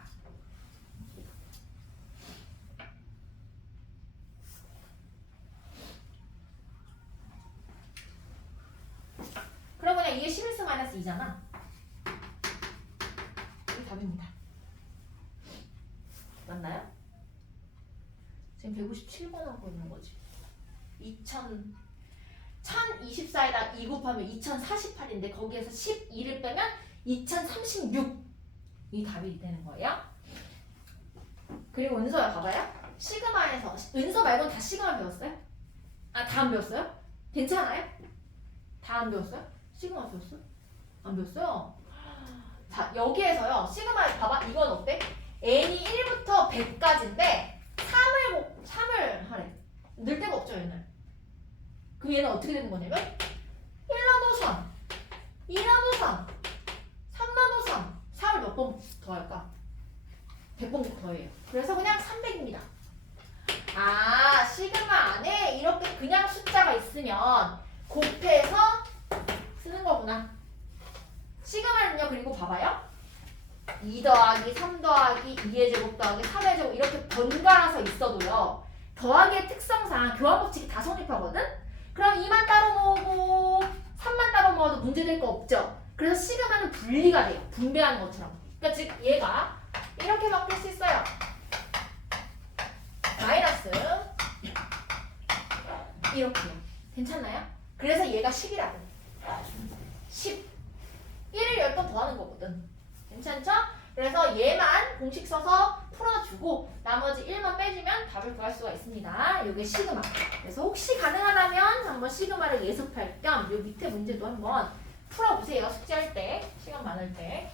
그럼 그냥 2의 11승 마이너스 2잖아. 이게 답입니다. 맞나요? 지금 157번 하고 있는 거지. 1024에다 2 곱하면 2048인데 거기에서 12를 빼면 2036. 이 답이 되는 거예요. 그리고 은서야 봐봐요. 시그마에서 은서 말고는 다 시그마 배웠어요? 아, 다 안 배웠어요? 괜찮아요? 다 안 배웠어요? 시그마 배웠어요? 안 배웠어요? 자, 여기에서요. 시그마에 봐봐. 이건 어때? n이 1부터 100까지인데 3을 하래. 늘 데가 없죠, 얘는. 그럼 얘는 어떻게 되는 거냐면 1나노 3, 2나노 3, 3나노 3, 3을 몇 번 더할까? 100번 더해요. 그래서 그냥 300입니다. 아, 시그마 안에 이렇게 그냥 숫자가 있으면 곱해서 쓰는 거구나. 시그마는요, 그리고 봐봐요. 2 더하기 3 더하기 2의 제곱 더하기 3의 제곱 이렇게 번갈아서 있어도요. 더하기의 특성상 교환법칙이 다 성립하거든? 그럼 2만 따로 모으고 3만 따로 모아도 문제될 거 없죠? 그래서 시그마는 분리가 돼요. 분배하는 것처럼. 그러니까 즉 얘가 이렇게 바뀔 수 있어요. 마이너스 이렇게요. 괜찮나요? 그래서 얘가 10이라고. 10. 1을 10번 더하는 거거든. 괜찮죠? 그래서 얘만 공식 써서 풀어주고 나머지 1만 빼주면 답을 구할 수가 있습니다. 이게 시그마. 그래서 혹시 가능하다면 한번 시그마를 예습할 겸 이 밑에 문제도 한번 풀어보세요. 숙제할 때, 시간 많을 때.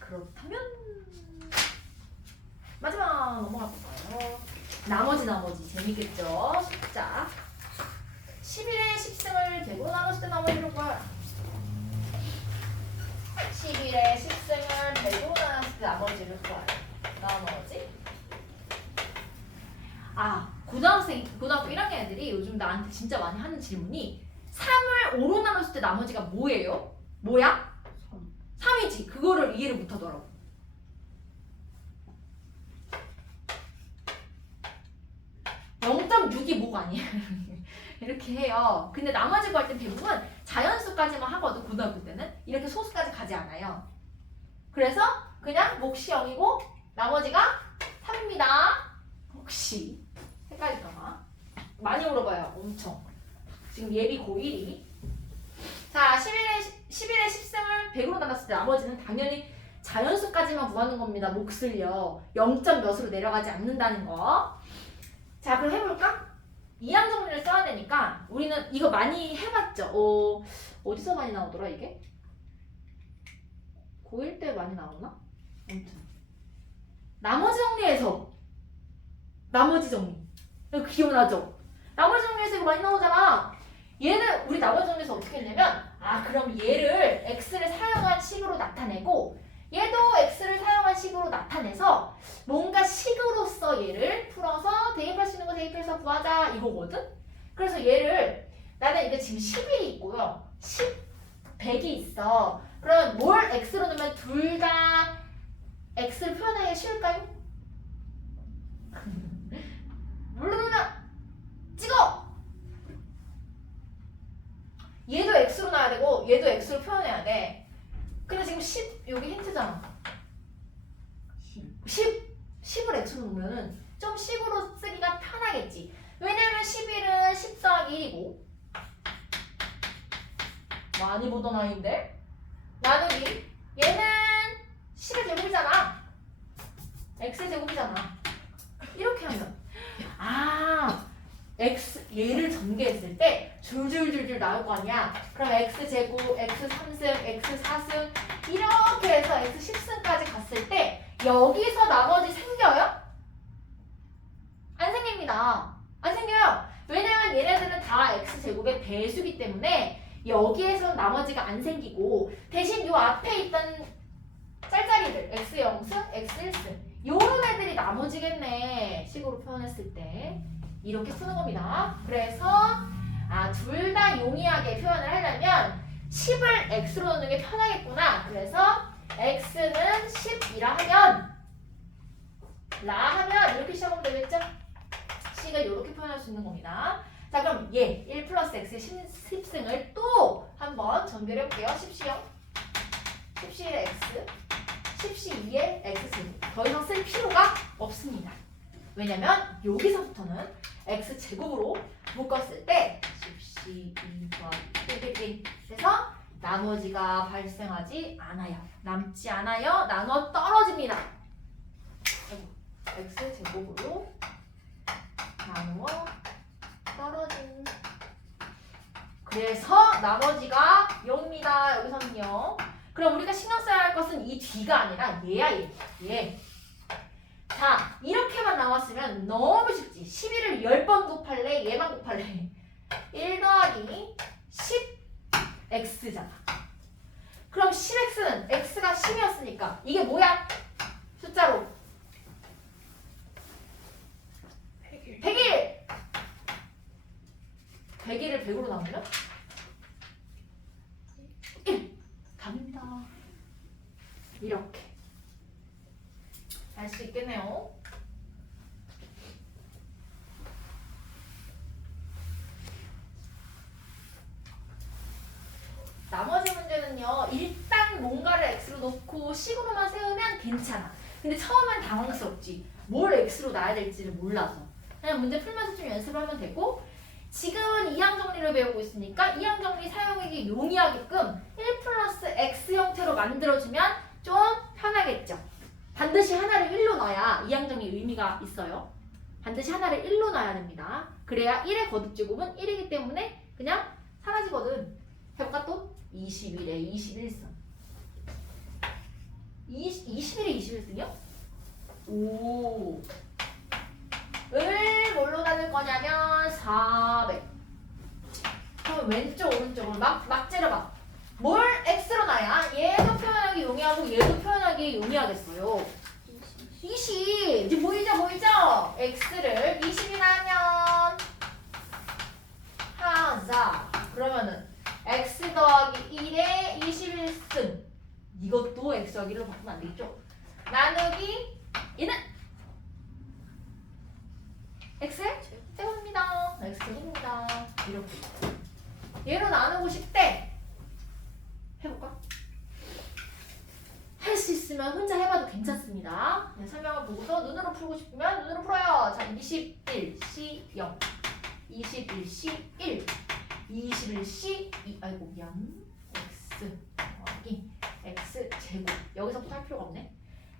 그렇다면 마지막 넘어가 볼까요? 나머지 재밌겠죠? 숫자 11의 10승을 100으로 나눴을 때 나머지를 구하라. 11의 10승을 100으로 나눴을 때 나머지를 구하라. 나머지 고등학교 1학년 애들이 요즘 나한테 진짜 많이 하는 질문이 3을 5로 나눴을 때 나머지가 뭐예요? 뭐야? 3이지. 그거를 이해를 못하더라고. (0.6이) 뭐가 아니야. 이렇게 해요. 근데 나머지 구할 땐 대부분 자연수까지만 하거든. 고등학교 때는 이렇게 소수까지 가지 않아요. 그래서 그냥 몫이 0이고 나머지가 3입니다. 혹시 헷갈릴까봐 많이 물어봐요. 엄청. 지금 예비 고1이. 자, 11의 10승을 100으로 나눴을 때 나머지는 당연히 자연수까지만 구하는 겁니다. 몫을요. 0. 몇으로 내려가지 않는다는 거. 자, 그럼 해볼까? 이항 정리를 써야 되니까 우리는 이거 많이 해봤죠. 어디서 많이 나오더라 이게? 고1 때 많이 나오나? 아무튼 나머지 정리에서 나머지 정리 이거 기억나죠? 나머지 정리에서 이거 많이 나오잖아. 얘는 우리 나머지 정리에서 어떻게 했냐면 그럼 얘를 x를 사용한 식으로 나타내고 얘도 x를 사용한 식으로 나타내서 뭔가 식으로서 얘를 풀어서 대입할 수 있는 거 대입해서 구하자 이거거든? 그래서 얘를 나는 이게 지금 10일이 있고요. 100이 있어. 그럼 뭘 x로 넣으면 둘 다 x를 표현하기 쉬울까요? 물론 찍어! 얘도 x로 놔야 되고 얘도 x로 표현해야 돼. 근데 지금 10 여기 힌트잖아. 10을 x로 놓으면은 좀 10으로 쓰기가 편하겠지. 왜냐면 11은 10 더하기 1이고 많이 보던 아이인데 나누기 얘는 10의 제곱이잖아. x의 제곱이잖아. 이렇게 하면 얘를 전개했을 때 줄줄줄줄 나올 거 아니야. 그럼 x제곱, x3승, x4승 이렇게 해서 x10승까지 갔을 때 여기서 나머지 생겨요? 안 생깁니다. 안 생겨요. 왜냐면 얘네들은 다 x제곱의 배수기 때문에 여기에서 나머지가 안 생기고 대신 요 앞에 있던 짤짤이들 x0승, x1승 요런 애들이 나머지겠네. 식으로 표현했을 때 이렇게 쓰는 겁니다. 그래서 둘 다 용이하게 표현을 하려면 10을 x로 넣는 게 편하겠구나. 그래서 x는 10이라 하면 라 하면 이렇게 시작하면 되겠죠? 식을 이렇게 표현할 수 있는 겁니다. 자, 그럼 얘 1 플러스 x의 10승을 또 한번 전개를 해볼게요. 10C0 10C의 x 10C2의 x제곱 더 이상 쓸 필요가 없습니다. 왜냐면 여기서부터는 x제곱으로 묶었을 때 10C2 더하기 그래서 나머지가 발생하지 않아요. 남지 않아요. 나눠 떨어집니다. x제곱으로 나누어 떨어진 그래서 나머지가 0입니다. 여기서는요. 그럼 우리가 신경 써야 할 것은 이 뒤가 아니라 얘야 얘. 자, 이렇게만 나왔으면 너무 쉽지. 11을 10번 곱할래? 얘만 곱할래? 1 더하기 10x잖아. 그럼 10x는 x가 10이었으니까 이게 뭐야? 숫자로 100일! 100일을 100으로 나누면 1! 답입니다. 이렇게 알 수 있겠네요. 뭐냐면요. 일단 뭔가를 x로 놓고 식으로만 세우면 괜찮아. 근데 처음엔 당황스럽지. 뭘 x로 놔야 될지를 몰라서. 그냥 문제 풀면서 좀 연습을 하면 되고, 지금은 이항 정리를 배우고 있으니까 이항 정리 사용하기 용이하게끔 1 플러스 x 형태로 만들어주면 좀 편하겠죠. 반드시 하나를 1로 놔야 이항 정리 의미가 있어요. 반드시 하나를 1로 놔야 됩니다. 그래야 1의 거듭제곱은 1이기 때문에 그냥 사라지거든. 해볼까 또? 21에 21승. 21에 21승이요? 오. 을 뭘로 나눌 거냐면 400. 그럼 왼쪽 오른쪽으로 막 째려봐. 뭘 x로 놔야 얘도 표현하기 용이하고 얘도 표현하기 용이하겠어요. 20. 이제 보이죠? x를 20이 나면 하자. 그러면은 x 더하기 1에 21승. 이것도 x 더하기 1로 바꾸면 안 되겠죠? 나누기 얘는 x 제곱입니다. x 제곱입니다. 이렇게 얘로 나누고 싶대. 해볼까? 할 수 있으면 혼자 해봐도 괜찮습니다. 네, 설명을 보고서 눈으로 풀고 싶으면 눈으로 풀어요. 자, 21C 0, 21C 1, 21C 2, 아이고 미안. x 더하기 x 제곱. 여기서부터 할 필요가 없네.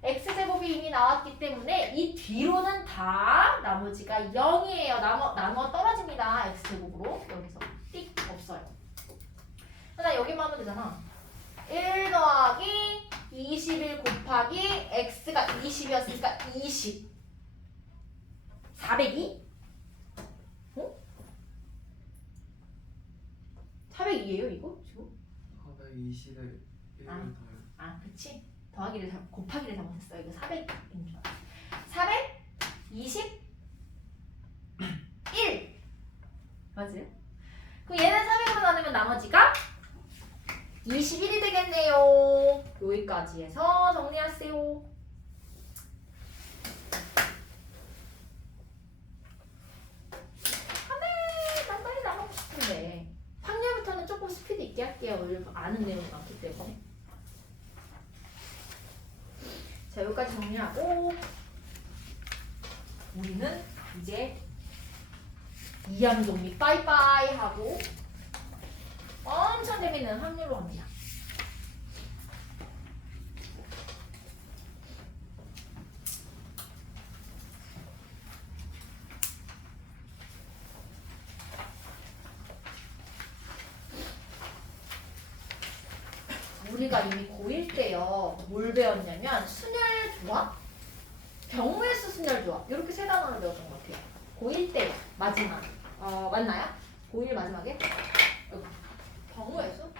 x제곱이 이미 나왔기 때문에 이 뒤로는 다 나머지가 0이에요. 나눠 떨어집니다. x제곱으로. 여기서 띡 없어요. 그냥 여기만 하면 되잖아. 1 더하기 21 곱하기 x가 20이었으니까 20. 402? 어? 402예요 이거? 지금? 420을 1을 더해. 아 그치? 곱하기를 잘못했어요. 이거 400인 줄 알았어. 421 맞아요? 그럼 얘는 300으로 나누면 나머지가 21이 되겠네요. 여기까지 해서 정리하세요. 난 빨리 나가고 싶은데 확률부터는 조금 스피드 있게 할게요. 왜냐면 아는 내용이 많기 때문에. 자, 여기까지 정리하고 우리는 이제 이항 정리 빠이빠이 하고 엄청 재밌는 확률로 갑니다. 우리가 이미 고1 때요 뭘 배웠냐면 순열 조합, 경우의 수 순열 조합 이렇게 세 단어를 배웠던 것 같아요. 고1 때 마지막 맞나요? 고1 마지막에 경우의 수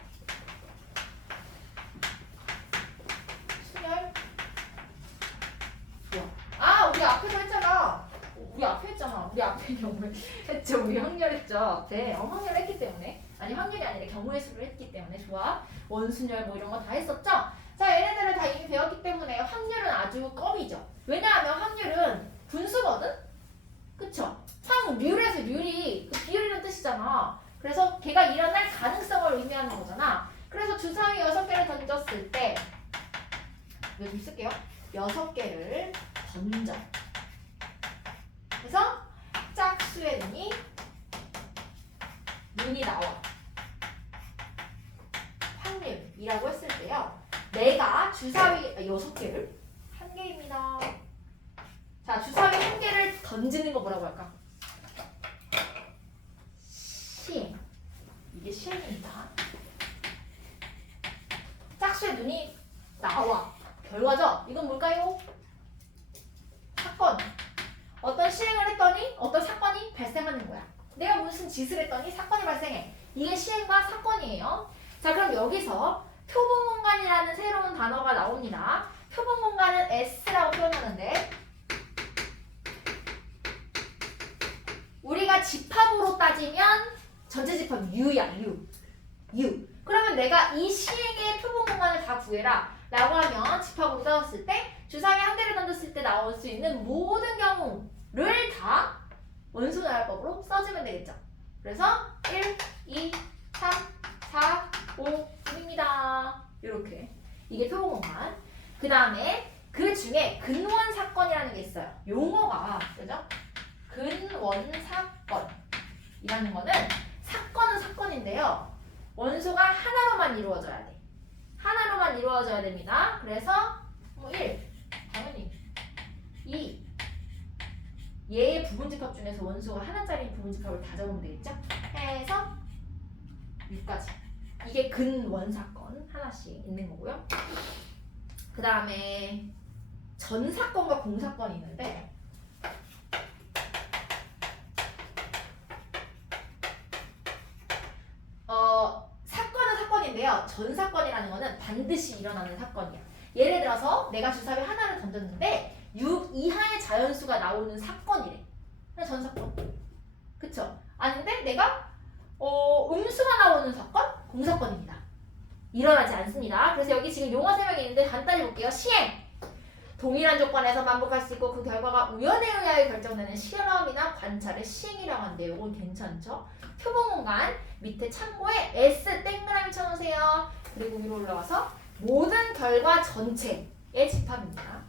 순열 조합. 아 우리 앞에서 했잖아. 우리 앞에 경우에 했죠. 우리 확률했죠. 앞에 확률했기 때문에. 아니 확률이 아니라 경우의 수를 했기 때문에 조합, 원순열 뭐 이런 거 다 했었죠? 자 얘네들을 다 이미 배웠기 때문에 확률은 아주 껌이죠. 왜냐하면 확률은 분수거든? 그쵸? 확률에서 률이 그 비율이라는 뜻이잖아. 그래서 걔가 일어날 가능성을 의미하는 거잖아. 그래서 주사위 6개를 던졌을 때 이거 좀 쓸게요. 6개를 던져. 그래서 짝수의 눈이 나와. 확률이라고 했을 때요. 내가 주사위 6개를 1개입니다. 자, 주사위 1개를 던지는 거 뭐라고 할까? 시행. 이게 시행입니다. 짝수의 눈이 나와. 결과죠? 이건 뭘까요? 사건. 어떤 시행을 했더니 어떤 사건이 발생하는 거야. 내가 무슨 짓을 했더니 사건이 발생해. 이게 시행과 사건이에요. 자, 그럼 여기서 표본 공간이라는 새로운 단어가 나옵니다. 표본 공간은 S라고 표현하는데 우리가 집합으로 따지면 전체 집합 U야, U. 그러면 내가 이 시행의 표본 공간을 다 구해라 라고 하면 집합으로 따졌을 때 주사위 1개를 던졌을 때 나올 수 있는 모든 경우를 다 원소나열법으로 써주면 되겠죠. 그래서 1, 2, 3, 4, 사고입니다. 이렇게 이게 표본공간. 그 다음에 그 중에 근원 사건이라는 게 있어요. 용어가 그죠? 근원 사건이라는 거는 사건은 사건인데요. 원소가 하나로만 이루어져야 돼. 하나로만 이루어져야 됩니다. 그래서 1 당연히 2 얘의 부분집합 중에서 원소가 하나짜리 부분집합을 다 적으면 되겠죠? 해서 6까지. 이게 근원 사건 하나씩 있는 거고요. 그 다음에 전 사건과 공 사건이 있는데 사건은 사건인데요. 전 사건이라는 거는 반드시 일어나는 사건이야. 예를 들어서 내가 주사위 하나를 던졌는데 6 이하의 자연수가 나오는 사건이래. 그냥 전 사건. 그쵸? 아닌데 내가 음수가 나오는 사건? 공사건입니다. 일어나지 않습니다. 그래서 여기 지금 용어 3명이 있는데 간단히 볼게요. 시행! 동일한 조건에서 반복할 수 있고 그 결과가 우연에 의하여 결정되는 실험이나 관찰의 시행이라고 하는데 이건 괜찮죠? 표본공간 밑에 참고에 S 동그라미 쳐놓으세요. 그리고 위로 올라와서 모든 결과 전체의 집합입니다.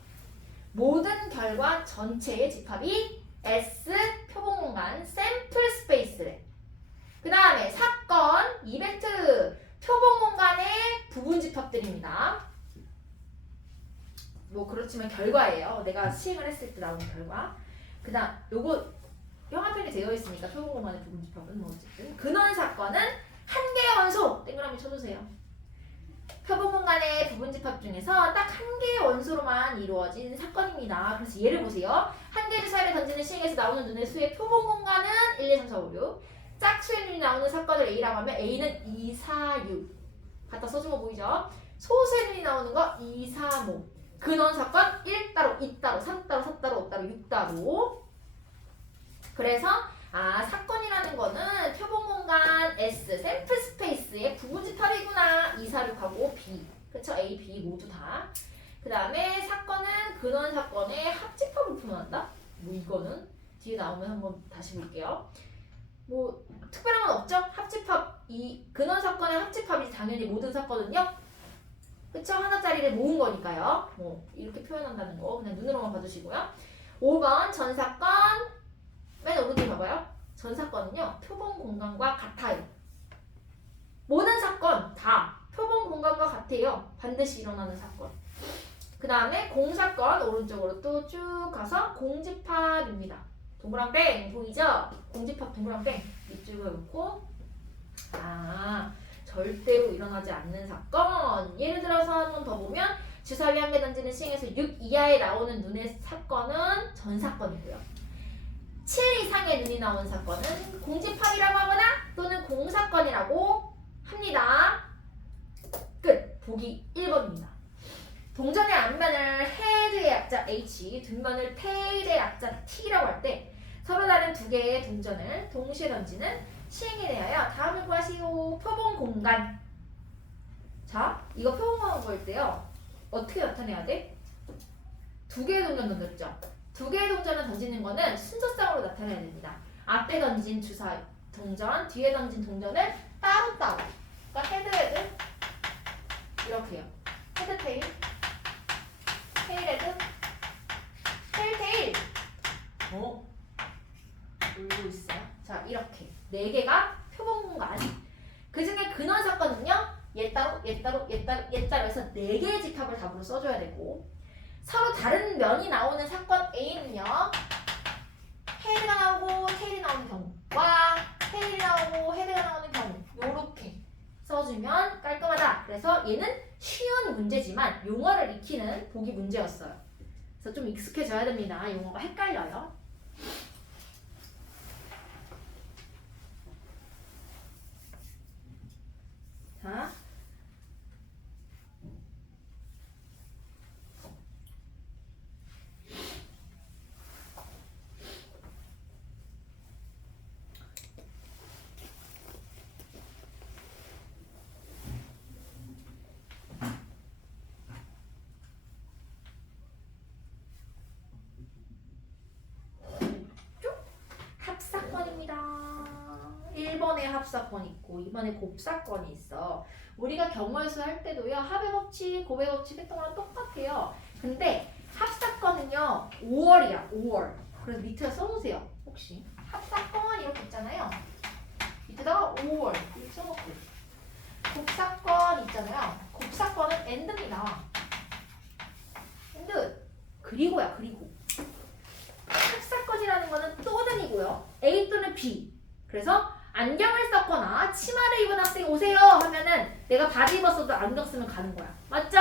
모든 결과 전체의 집합이 S 표본공간 샘플 스페이스래. 그 다음에 사건, 이벤트, 표본공간의 부분 집합들입니다. 뭐 그렇지만 결과예요. 내가 시행을 했을 때 나오는 결과. 그 다음 요거 형아편에 되어 있으니까 표본공간의 부분 집합은 뭐 어쨌든 근원 사건은 한 개의 원소 동그라미 쳐주세요. 표본공간의 부분 집합 중에서 딱 한 개의 원소로만 이루어진 사건입니다. 그래서 예를 보세요. 한 개의 주사위를 던지는 시행에서 나오는 눈의 수의 표본공간은 1, 2, 3, 4, 5, 6. 짝수의 눈이 나오는 사건을 A라고 하면 A는 2, 4, 6. 갖다 써준 거 보이죠? 소수의 눈이 나오는 거 2, 3, 5. 근원 사건 1 따로, 2 따로, 3 따로, 4 따로, 5 따로, 6 따로. 그래서 사건이라는 거는 표본공간 S 샘플 스페이스의 부분 집합이구나. 2, 4, 6하고 B. 그쵸? A, B 모두 다. 그 다음에 사건은 근원 사건의 합집합을 표현한다. 뭐 이거는 뒤에 나오면 한번 다시 볼게요. 뭐 특별한 건 없죠? 합집합, 이 근원 사건의 합집합이 당연히 모든 사건은요. 그쵸? 하나짜리를 모은 거니까요. 뭐 이렇게 표현한다는 거 그냥 눈으로만 봐주시고요. 5번 전 사건 맨 오른쪽 봐봐요. 전 사건은요 표본 공간과 같아요. 모든 사건 다 표본 공간과 같아요. 반드시 일어나는 사건. 그 다음에 공사건 오른쪽으로 또 쭉 가서 공집합입니다. 동그랑땡 보이죠? 공집합 동그랑땡 밑줄을 놓고 절대로 일어나지 않는 사건. 예를 들어서 한 번 더 보면 주사위 한 개 던지는 시행에서 6 이하에 나오는 눈의 사건은 전 사건이고요. 7 이상의 눈이 나오는 사건은 공집합이라고 하거나 또는 공사건이라고 합니다. 끝. 보기 1번입니다. 동전의 앞면을 헤드의 약자 H, 뒷면을 테일의 약자 T라고 할 때 서로 다른 두 개의 동전을 동시에 던지는 시행에 대하여 다음을 구하시오. 표본 공간. 자, 이거 표본 공간 구할 때요. 어떻게 나타내야 돼? 두 개의 동전 던졌죠? 두 개의 동전을 던지는 거는 순서상으로 나타내야 됩니다. 앞에 던진 주사 동전, 뒤에 던진 동전을 따로따로. 그러니까 헤드 이렇게요. 헤드 테일, 테일 헤드, 테일 테일. 울고 있어요. 자, 이렇게 네 개가 표본 공간. 그 중에 근원 사건은요. 얘 따로, 얘 따로, 얘 따로, 얘 따로 해서 네 개의 집합을 답으로 써줘야 되고 서로 다른 면이 나오는 사건 A는요. 헤드가 나오고 테일이 나오는 경우와 테일이 나오고 헤드가 나오는 경우 요렇게 써주면 깔끔하다. 그래서 얘는 쉬운 문제지만 용어를 익히는 보기 문제였어요. 그래서 좀 익숙해져야 됩니다. 용어가 헷갈려요. 자, 이번에 합사건 있고 이번에 곱사건이 있어. 우리가 경우의 수 할 때도요. 합의 법칙, 곱의 법칙 했던 거랑 똑같아요. 근데 합사건은요. 5월이야. 5월. 그래서 밑에 써놓으세요. 혹시 합사건 이렇게 있잖아요. 밑에다가 5월 이렇게 써놓고 곱사건 있잖아요. 곱사건은 end입니다. end. 그리고야 그리고 합사건이라는 거는 또는이고요. A 또는 B. 그래서 안경을 썼거나 치마를 입은 학생이 오세요 하면은 내가 바지 입었어도 안경 쓰면 가는 거야. 맞죠?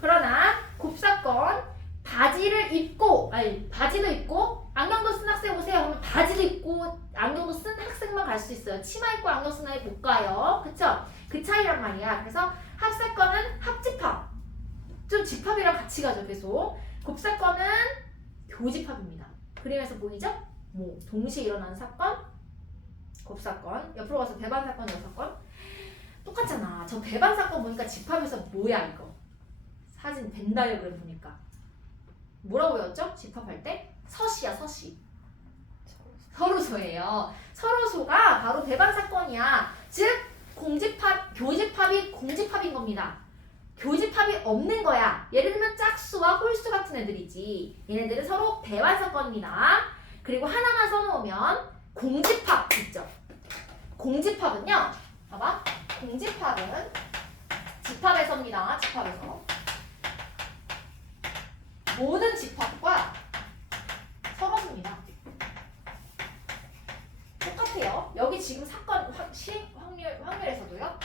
그러나 곱사건 바지를 입고 아니 바지도 입고 안경도 쓴 학생 오세요 하면 바지도 입고 안경도 쓴 학생만 갈 수 있어요. 치마 입고 안경 쓰는 애 못 가요. 그쵸? 그 차이란 말이야. 그래서 합사건은 합집합. 좀 집합이랑 같이 가죠. 계속. 곱사건은 교집합입니다. 그림에서 보이죠? 뭐 동시에 일어나는 사건, 곱사건. 옆으로 가서 배반 사건, 여사건. 똑같잖아. 저 배반 사건 보니까 집합에서 뭐야 이거? 사진 벤 다이어그램 보니까 뭐라고 외웠죠? 집합할 때 서시야 서시. 서로소예요. 서로소가 바로 배반 사건이야. 즉 공집합, 교집합이 공집합인 겁니다. 교집합이 없는 거야. 예를 들면 짝수와 홀수 같은 애들이지. 얘네들은 서로 배반 사건입니다. 그리고 하나만 써놓으면 공집합 있죠. 공집합은요. 봐봐. 공집합은 집합에서입니다. 집합에서. 모든 집합과 서로입니다. 똑같아요. 여기 지금 사건 실행 확률에서도요.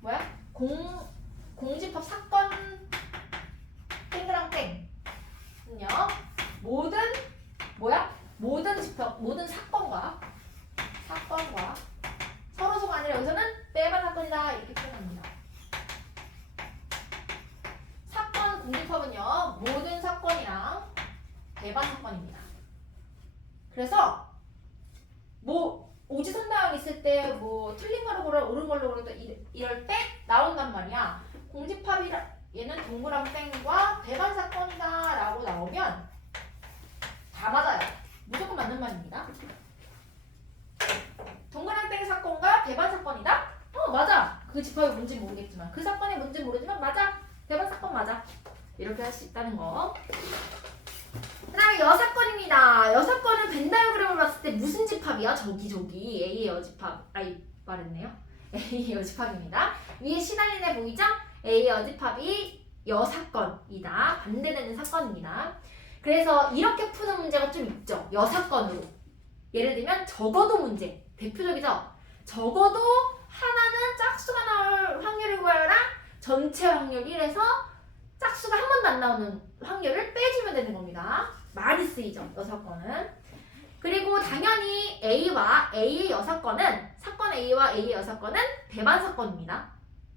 뭐야? 공집합 사건 땡그랑땡은요. 모든 뭐야? 모든 집합 모든 사건과 서로소가 아니라 여기서는 빼반 사건이다 이렇게 표현합니다. 사건 공집합은요 모든 사건이랑 배반 사건입니다. 그래서 뭐 오지선다항 있을 때 뭐 틀린 걸로 고르라 옳은 걸로 고르라 이럴 때 나온단 말이야. 공집합이라 얘는 동그란 땡과 배반 사건이다 라고 나오면 다 맞아요. 무조건 맞는 말입니다. 동그란 땡 사건과 배반 사건이다? 맞아. 그 집합이 뭔지 모르겠지만 그 사건이 뭔지 모르지만 맞아. 배반 사건 맞아. 이렇게 할 수 있다는 거. 그 다음에 여사건입니다. 여사건은 벤 다이어그램을 봤을 때 무슨 집합이야? 저기 A의 여집합. 말했네요. A의 여집합입니다. 위에 시달린 애 보이죠? A의 여집합이 여사건이다. 반대되는 사건입니다. 그래서 이렇게 푸는 문제가 좀 있죠. 여사건으로. 예를 들면 적어도 문제. 대표적이죠? 적어도 하나는 짝수가 나올 확률을 구하라. 전체 확률 1에서 짝수가 한 번도 안 나오는 확률을 빼주면 되는 겁니다. 많이 쓰이죠. 여사건은. 그리고 당연히 A와 A의 여사건은 사건 A와 A의 여사건은 배반 사건입니다.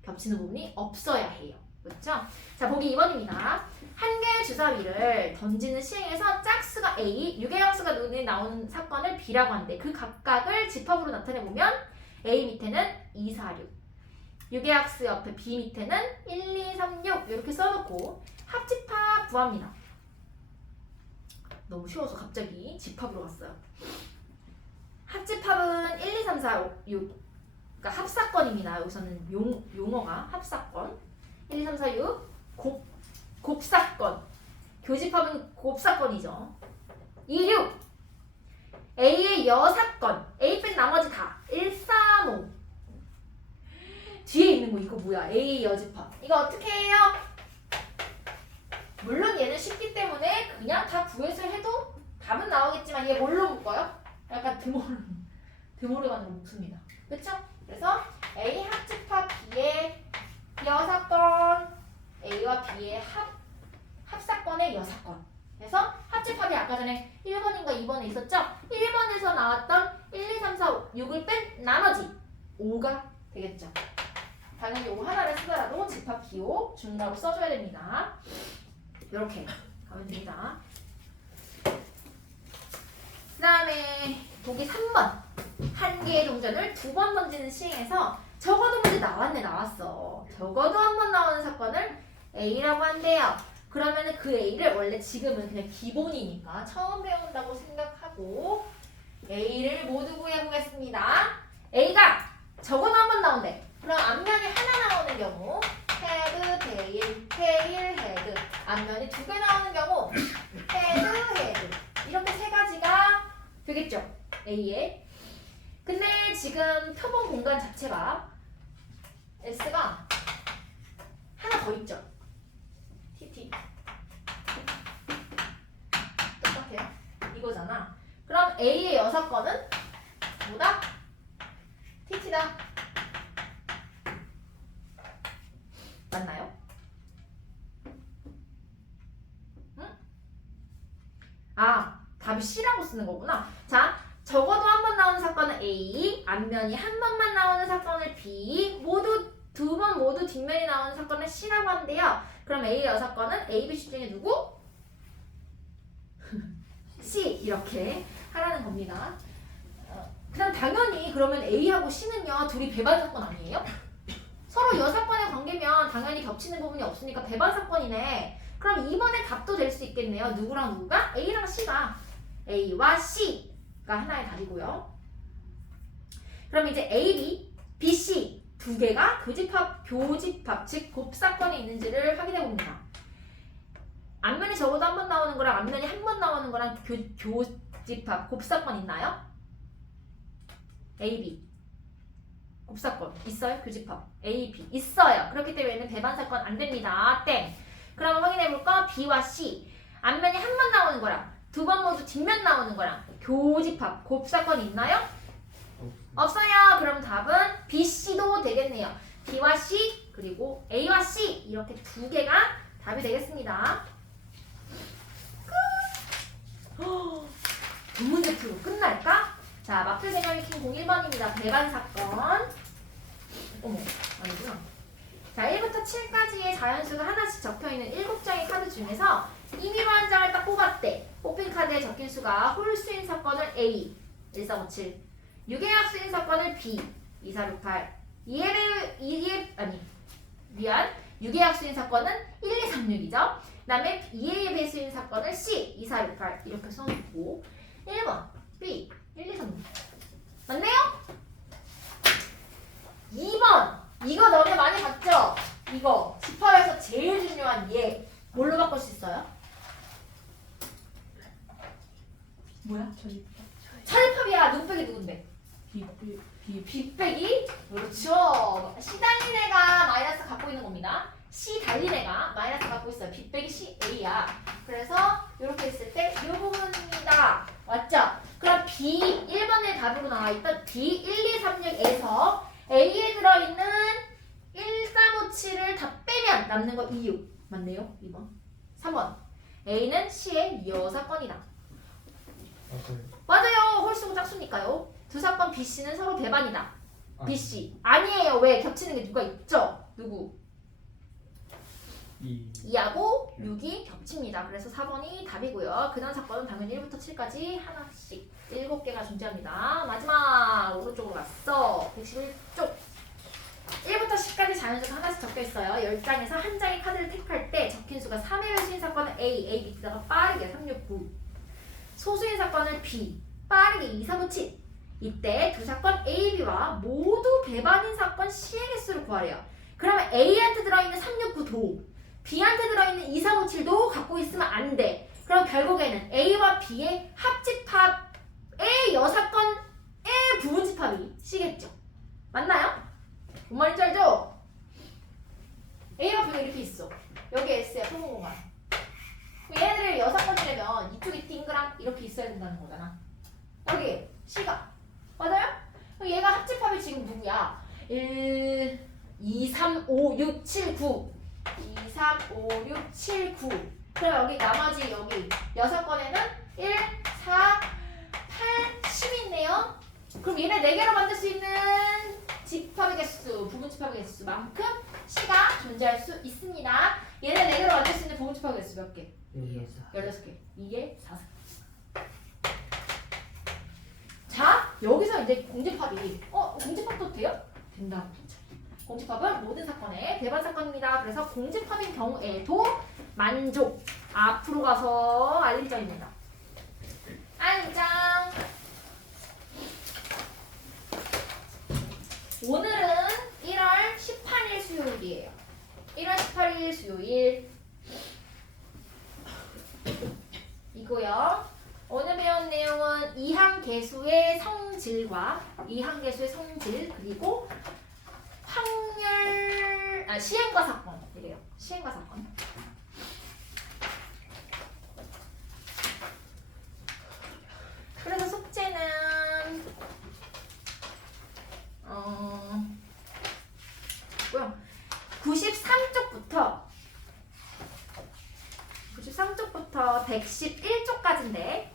겹치는 부분이 없어야 해요. 그렇죠? 자, 보기 2번입니다. 한 개의 주사위를 던지는 시행에서 짝수가 A, 유계함수가 눈에 나오는 사건을 B라고 하는데 그 각각을 집합으로 나타내보면 A 밑에는 2, 4, 6 유계함수 옆에 B 밑에는 1, 2, 3, 6 이렇게 써놓고 합집합 구합니다. 너무 쉬워서 갑자기 집합으로 갔어요. 합집합은 1, 2, 3, 4, 5, 6 그러니까 합사건입니다. 여기서는 용어가 합사건 1, 2, 3, 4, 6 곱사건 교집합은 곱사건이죠. 2, 6 A의 여사건 A 뺀 나머지 다 1, 3, 5 뒤에 있는 거 이거 뭐야? A의 여집합 이거 어떻게 해요? 물론 얘는 쉽기 때문에 그냥 다 구해서 해도 답은 나오겠지만 얘 뭘로 묶어요? 약간 드모르간으로 묶습니다. 그쵸? 그래서 A 합집합 B의 여사건 A와 B의 합사건의 여사건 그래서 합집합이 아까 전에 1번인가 2번에 있었죠? 1번에서 나왔던 1, 2, 3, 4, 5, 6을 뺀 나머지 5가 되겠죠. 당연히 5 하나를 쓰더라도 집합 기호 중괄호 써줘야 됩니다. 이렇게 가면 됩니다. 그 다음에 보기 3번 한 개의 동전을 2번 던지는 시행에서 적어도 문제 나왔어. 적어도 한 번 나오는 사건을 A라고 한대요. 그러면은 그 A를 원래 지금은 그냥 기본이니까 처음 배운다고 생각하고 A를 모두 구해보겠습니다. A가 적어도 한 번 나온대. 그럼 앞면이 하나 나오는 경우 헤드, 테일, 헤드. 앞면이 두 개 나오는 경우 헤드. 이렇게 세 가지가 되겠죠. A에. 근데 지금 표본 공간 자체가 S가 하나 더 있죠. TT. 똑같아요. 이거잖아. 그럼 A의 6건은 뭐다? TT다. 맞나요? 응? 아, 답이 C라고 쓰는 거구나. 자, 적어도 한 번 나오는 사건은 A, 앞면이 한 번만 나오는 사건을 B, 모두 두 번 모두 뒷면이 나오는 사건을 C라고 하는데요. 그럼 A의 6건은 A, B, C 중에 누구? C 이렇게 하라는 겁니다. 그냥 당연히 그러면 A하고 C는요 둘이 배반 사건 아니에요? 서로 여사건의 관계면 당연히 겹치는 부분이 없으니까 배반 사건이네. 그럼 이번에 답도 될 수 있겠네요. 누구랑 누구가? A랑 C가. A와 C가 하나의 답이고요. 그럼 이제 A, B, B, C 두 개가 교집합, 즉 곱사건이 있는지를 확인해 봅니다. 앞면이 적어도 한 번 나오는 거랑 앞면이 한 번 나오는 거랑 교집합, 곱사건 있나요? A, B 곱사건 있어요? 교집합 A, B 있어요. 그렇기 때문에 배반 사건 안 됩니다. 땡. 그럼 확인해 볼까? B와 C 앞면이 한 번 나오는 거랑 두 번 모두 뒷면 나오는 거랑 교집합, 곱사건 있나요? 없어요. 그럼 답은 B, C도 되겠네요. B와 C 그리고 A와 C 이렇게 두 개가 답이 되겠습니다. 두 문제 풀고 끝날까? 자, 마플 개념 킹 01번입니다. 배반 사건. 어머, 아니구나. 자, 1부터 7까지의 자연수가 하나씩 적혀있는 7장의 카드 중에서 임의로 한 장을 딱 뽑았대. 뽑힌 카드에 적힌 수가 홀수인 사건을 A 1457, 유괴 약수인 사건을 B 2468, 유괴 약수인 사건은 1236이죠. 그 다음에 2A의 배수인 사건을 C 2468 이렇게 써놓고 1번 B 1236 맞네요? 2번 이거 너네 많이 봤죠? 이거 집합에서 제일 중요한 얘 뭘로 바꿀 수 있어요? 뭐야? 차립합이야. 누구 빼기 누군데? B 빼기? 그렇죠. C 달린 애가 마이너스 갖고 있는 겁니다. C 달린 애가 마이너스 갖고 있어요. B 빼기 C A야. 그래서 이렇게 있을 때 이 부분입니다. 맞죠? 그럼 B 1번의 답으로 나와있던 B 1236에서 A에 들어있는 1357을 다 빼면 남는 거 26 맞네요? 2번 3번 A는 C의 여사건이다. 맞아요. 홀수고 짝수니까요. 두 사건 B, C는 서로 배반이다. B, C 아니에요. 왜? 겹치는 게 누가 있죠? 누구? 2하고 6이 겹칩니다. 그래서 4번이 답이고요. 그 다음 사건은 당연히 1부터 7까지 하나씩 7개가 존재합니다. 마지막 오른쪽으로 갔어. 111쪽 1부터 10까지 자연수가 하나씩 적혀있어요. 10장에서 한 장의 카드를 택할 때 적힌 수가 3의 배수인 사건은 A 밑에다가 빠르게 369 소수인 사건을 B 빠르게 2497 이때 두 사건 A, B와 모두 배반인 사건 C의 개수를 구하래요. 그러면 A한테 들어있는 369도 B한테 들어있는 2457도 갖고 있으면 안 돼. 그럼 결국에는 A와 B의 합집합의 여사건의 부분집합이 C겠죠. 맞나요? 뭔 말인지 알죠? A와 B가 이렇게 있어. 여기 S야 표본공간. 얘네들을 여사건이라면 이쪽이 띵그랑 이렇게 있어야 된다는 거잖아. 여기 C가 맞아요? 그럼 얘가 합집합이 지금 누구야? 1, 2, 3, 5, 6, 7, 9 2, 3, 5, 6, 7, 9 그럼 여기 나머지 여기 여사건에는 1, 4, 8, 10이 있네요. 그럼 얘네 4개로 만들 수 있는 집합의 개수, 부분집합의 개수만큼 C가 존재할 수 있습니다. 얘네 4개로 만들 수 있는 부분집합의 개수 몇 개? 16개. 2에 4. 자, 여기서 이제 공집합이 공집합도 돼요? 된다고. 공집합은 모든 사건의 배반 사건입니다. 그래서 공집합인 경우에도 만족. 앞으로 가서 알림장입니다. 알림장. 오늘은 1월 18일 수요일이에요. 1월 18일 수요일 이고요. 오늘 배운 내용은 이항계수의 성질과 이항계수의 성질 그리고 시행과 사건 이래요. 시행과 사건. 그래서 숙제는 뭐야? 93쪽부터 111쪽까지인데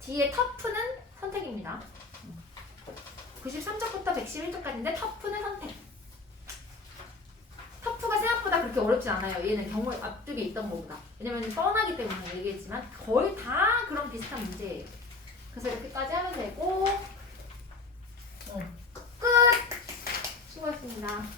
뒤에 터프는 선택입니다. 93쪽부터 111쪽까지인데 터프는 선택. 터프가 생각보다 그렇게 어렵지 않아요. 얘는 경우 앞쪽에 있던 거보다. 왜냐면 뻔하기 때문에 얘기했지만 거의 다 그런 비슷한 문제예요. 그래서 이렇게까지 하면 되고 끝! 수고하셨습니다.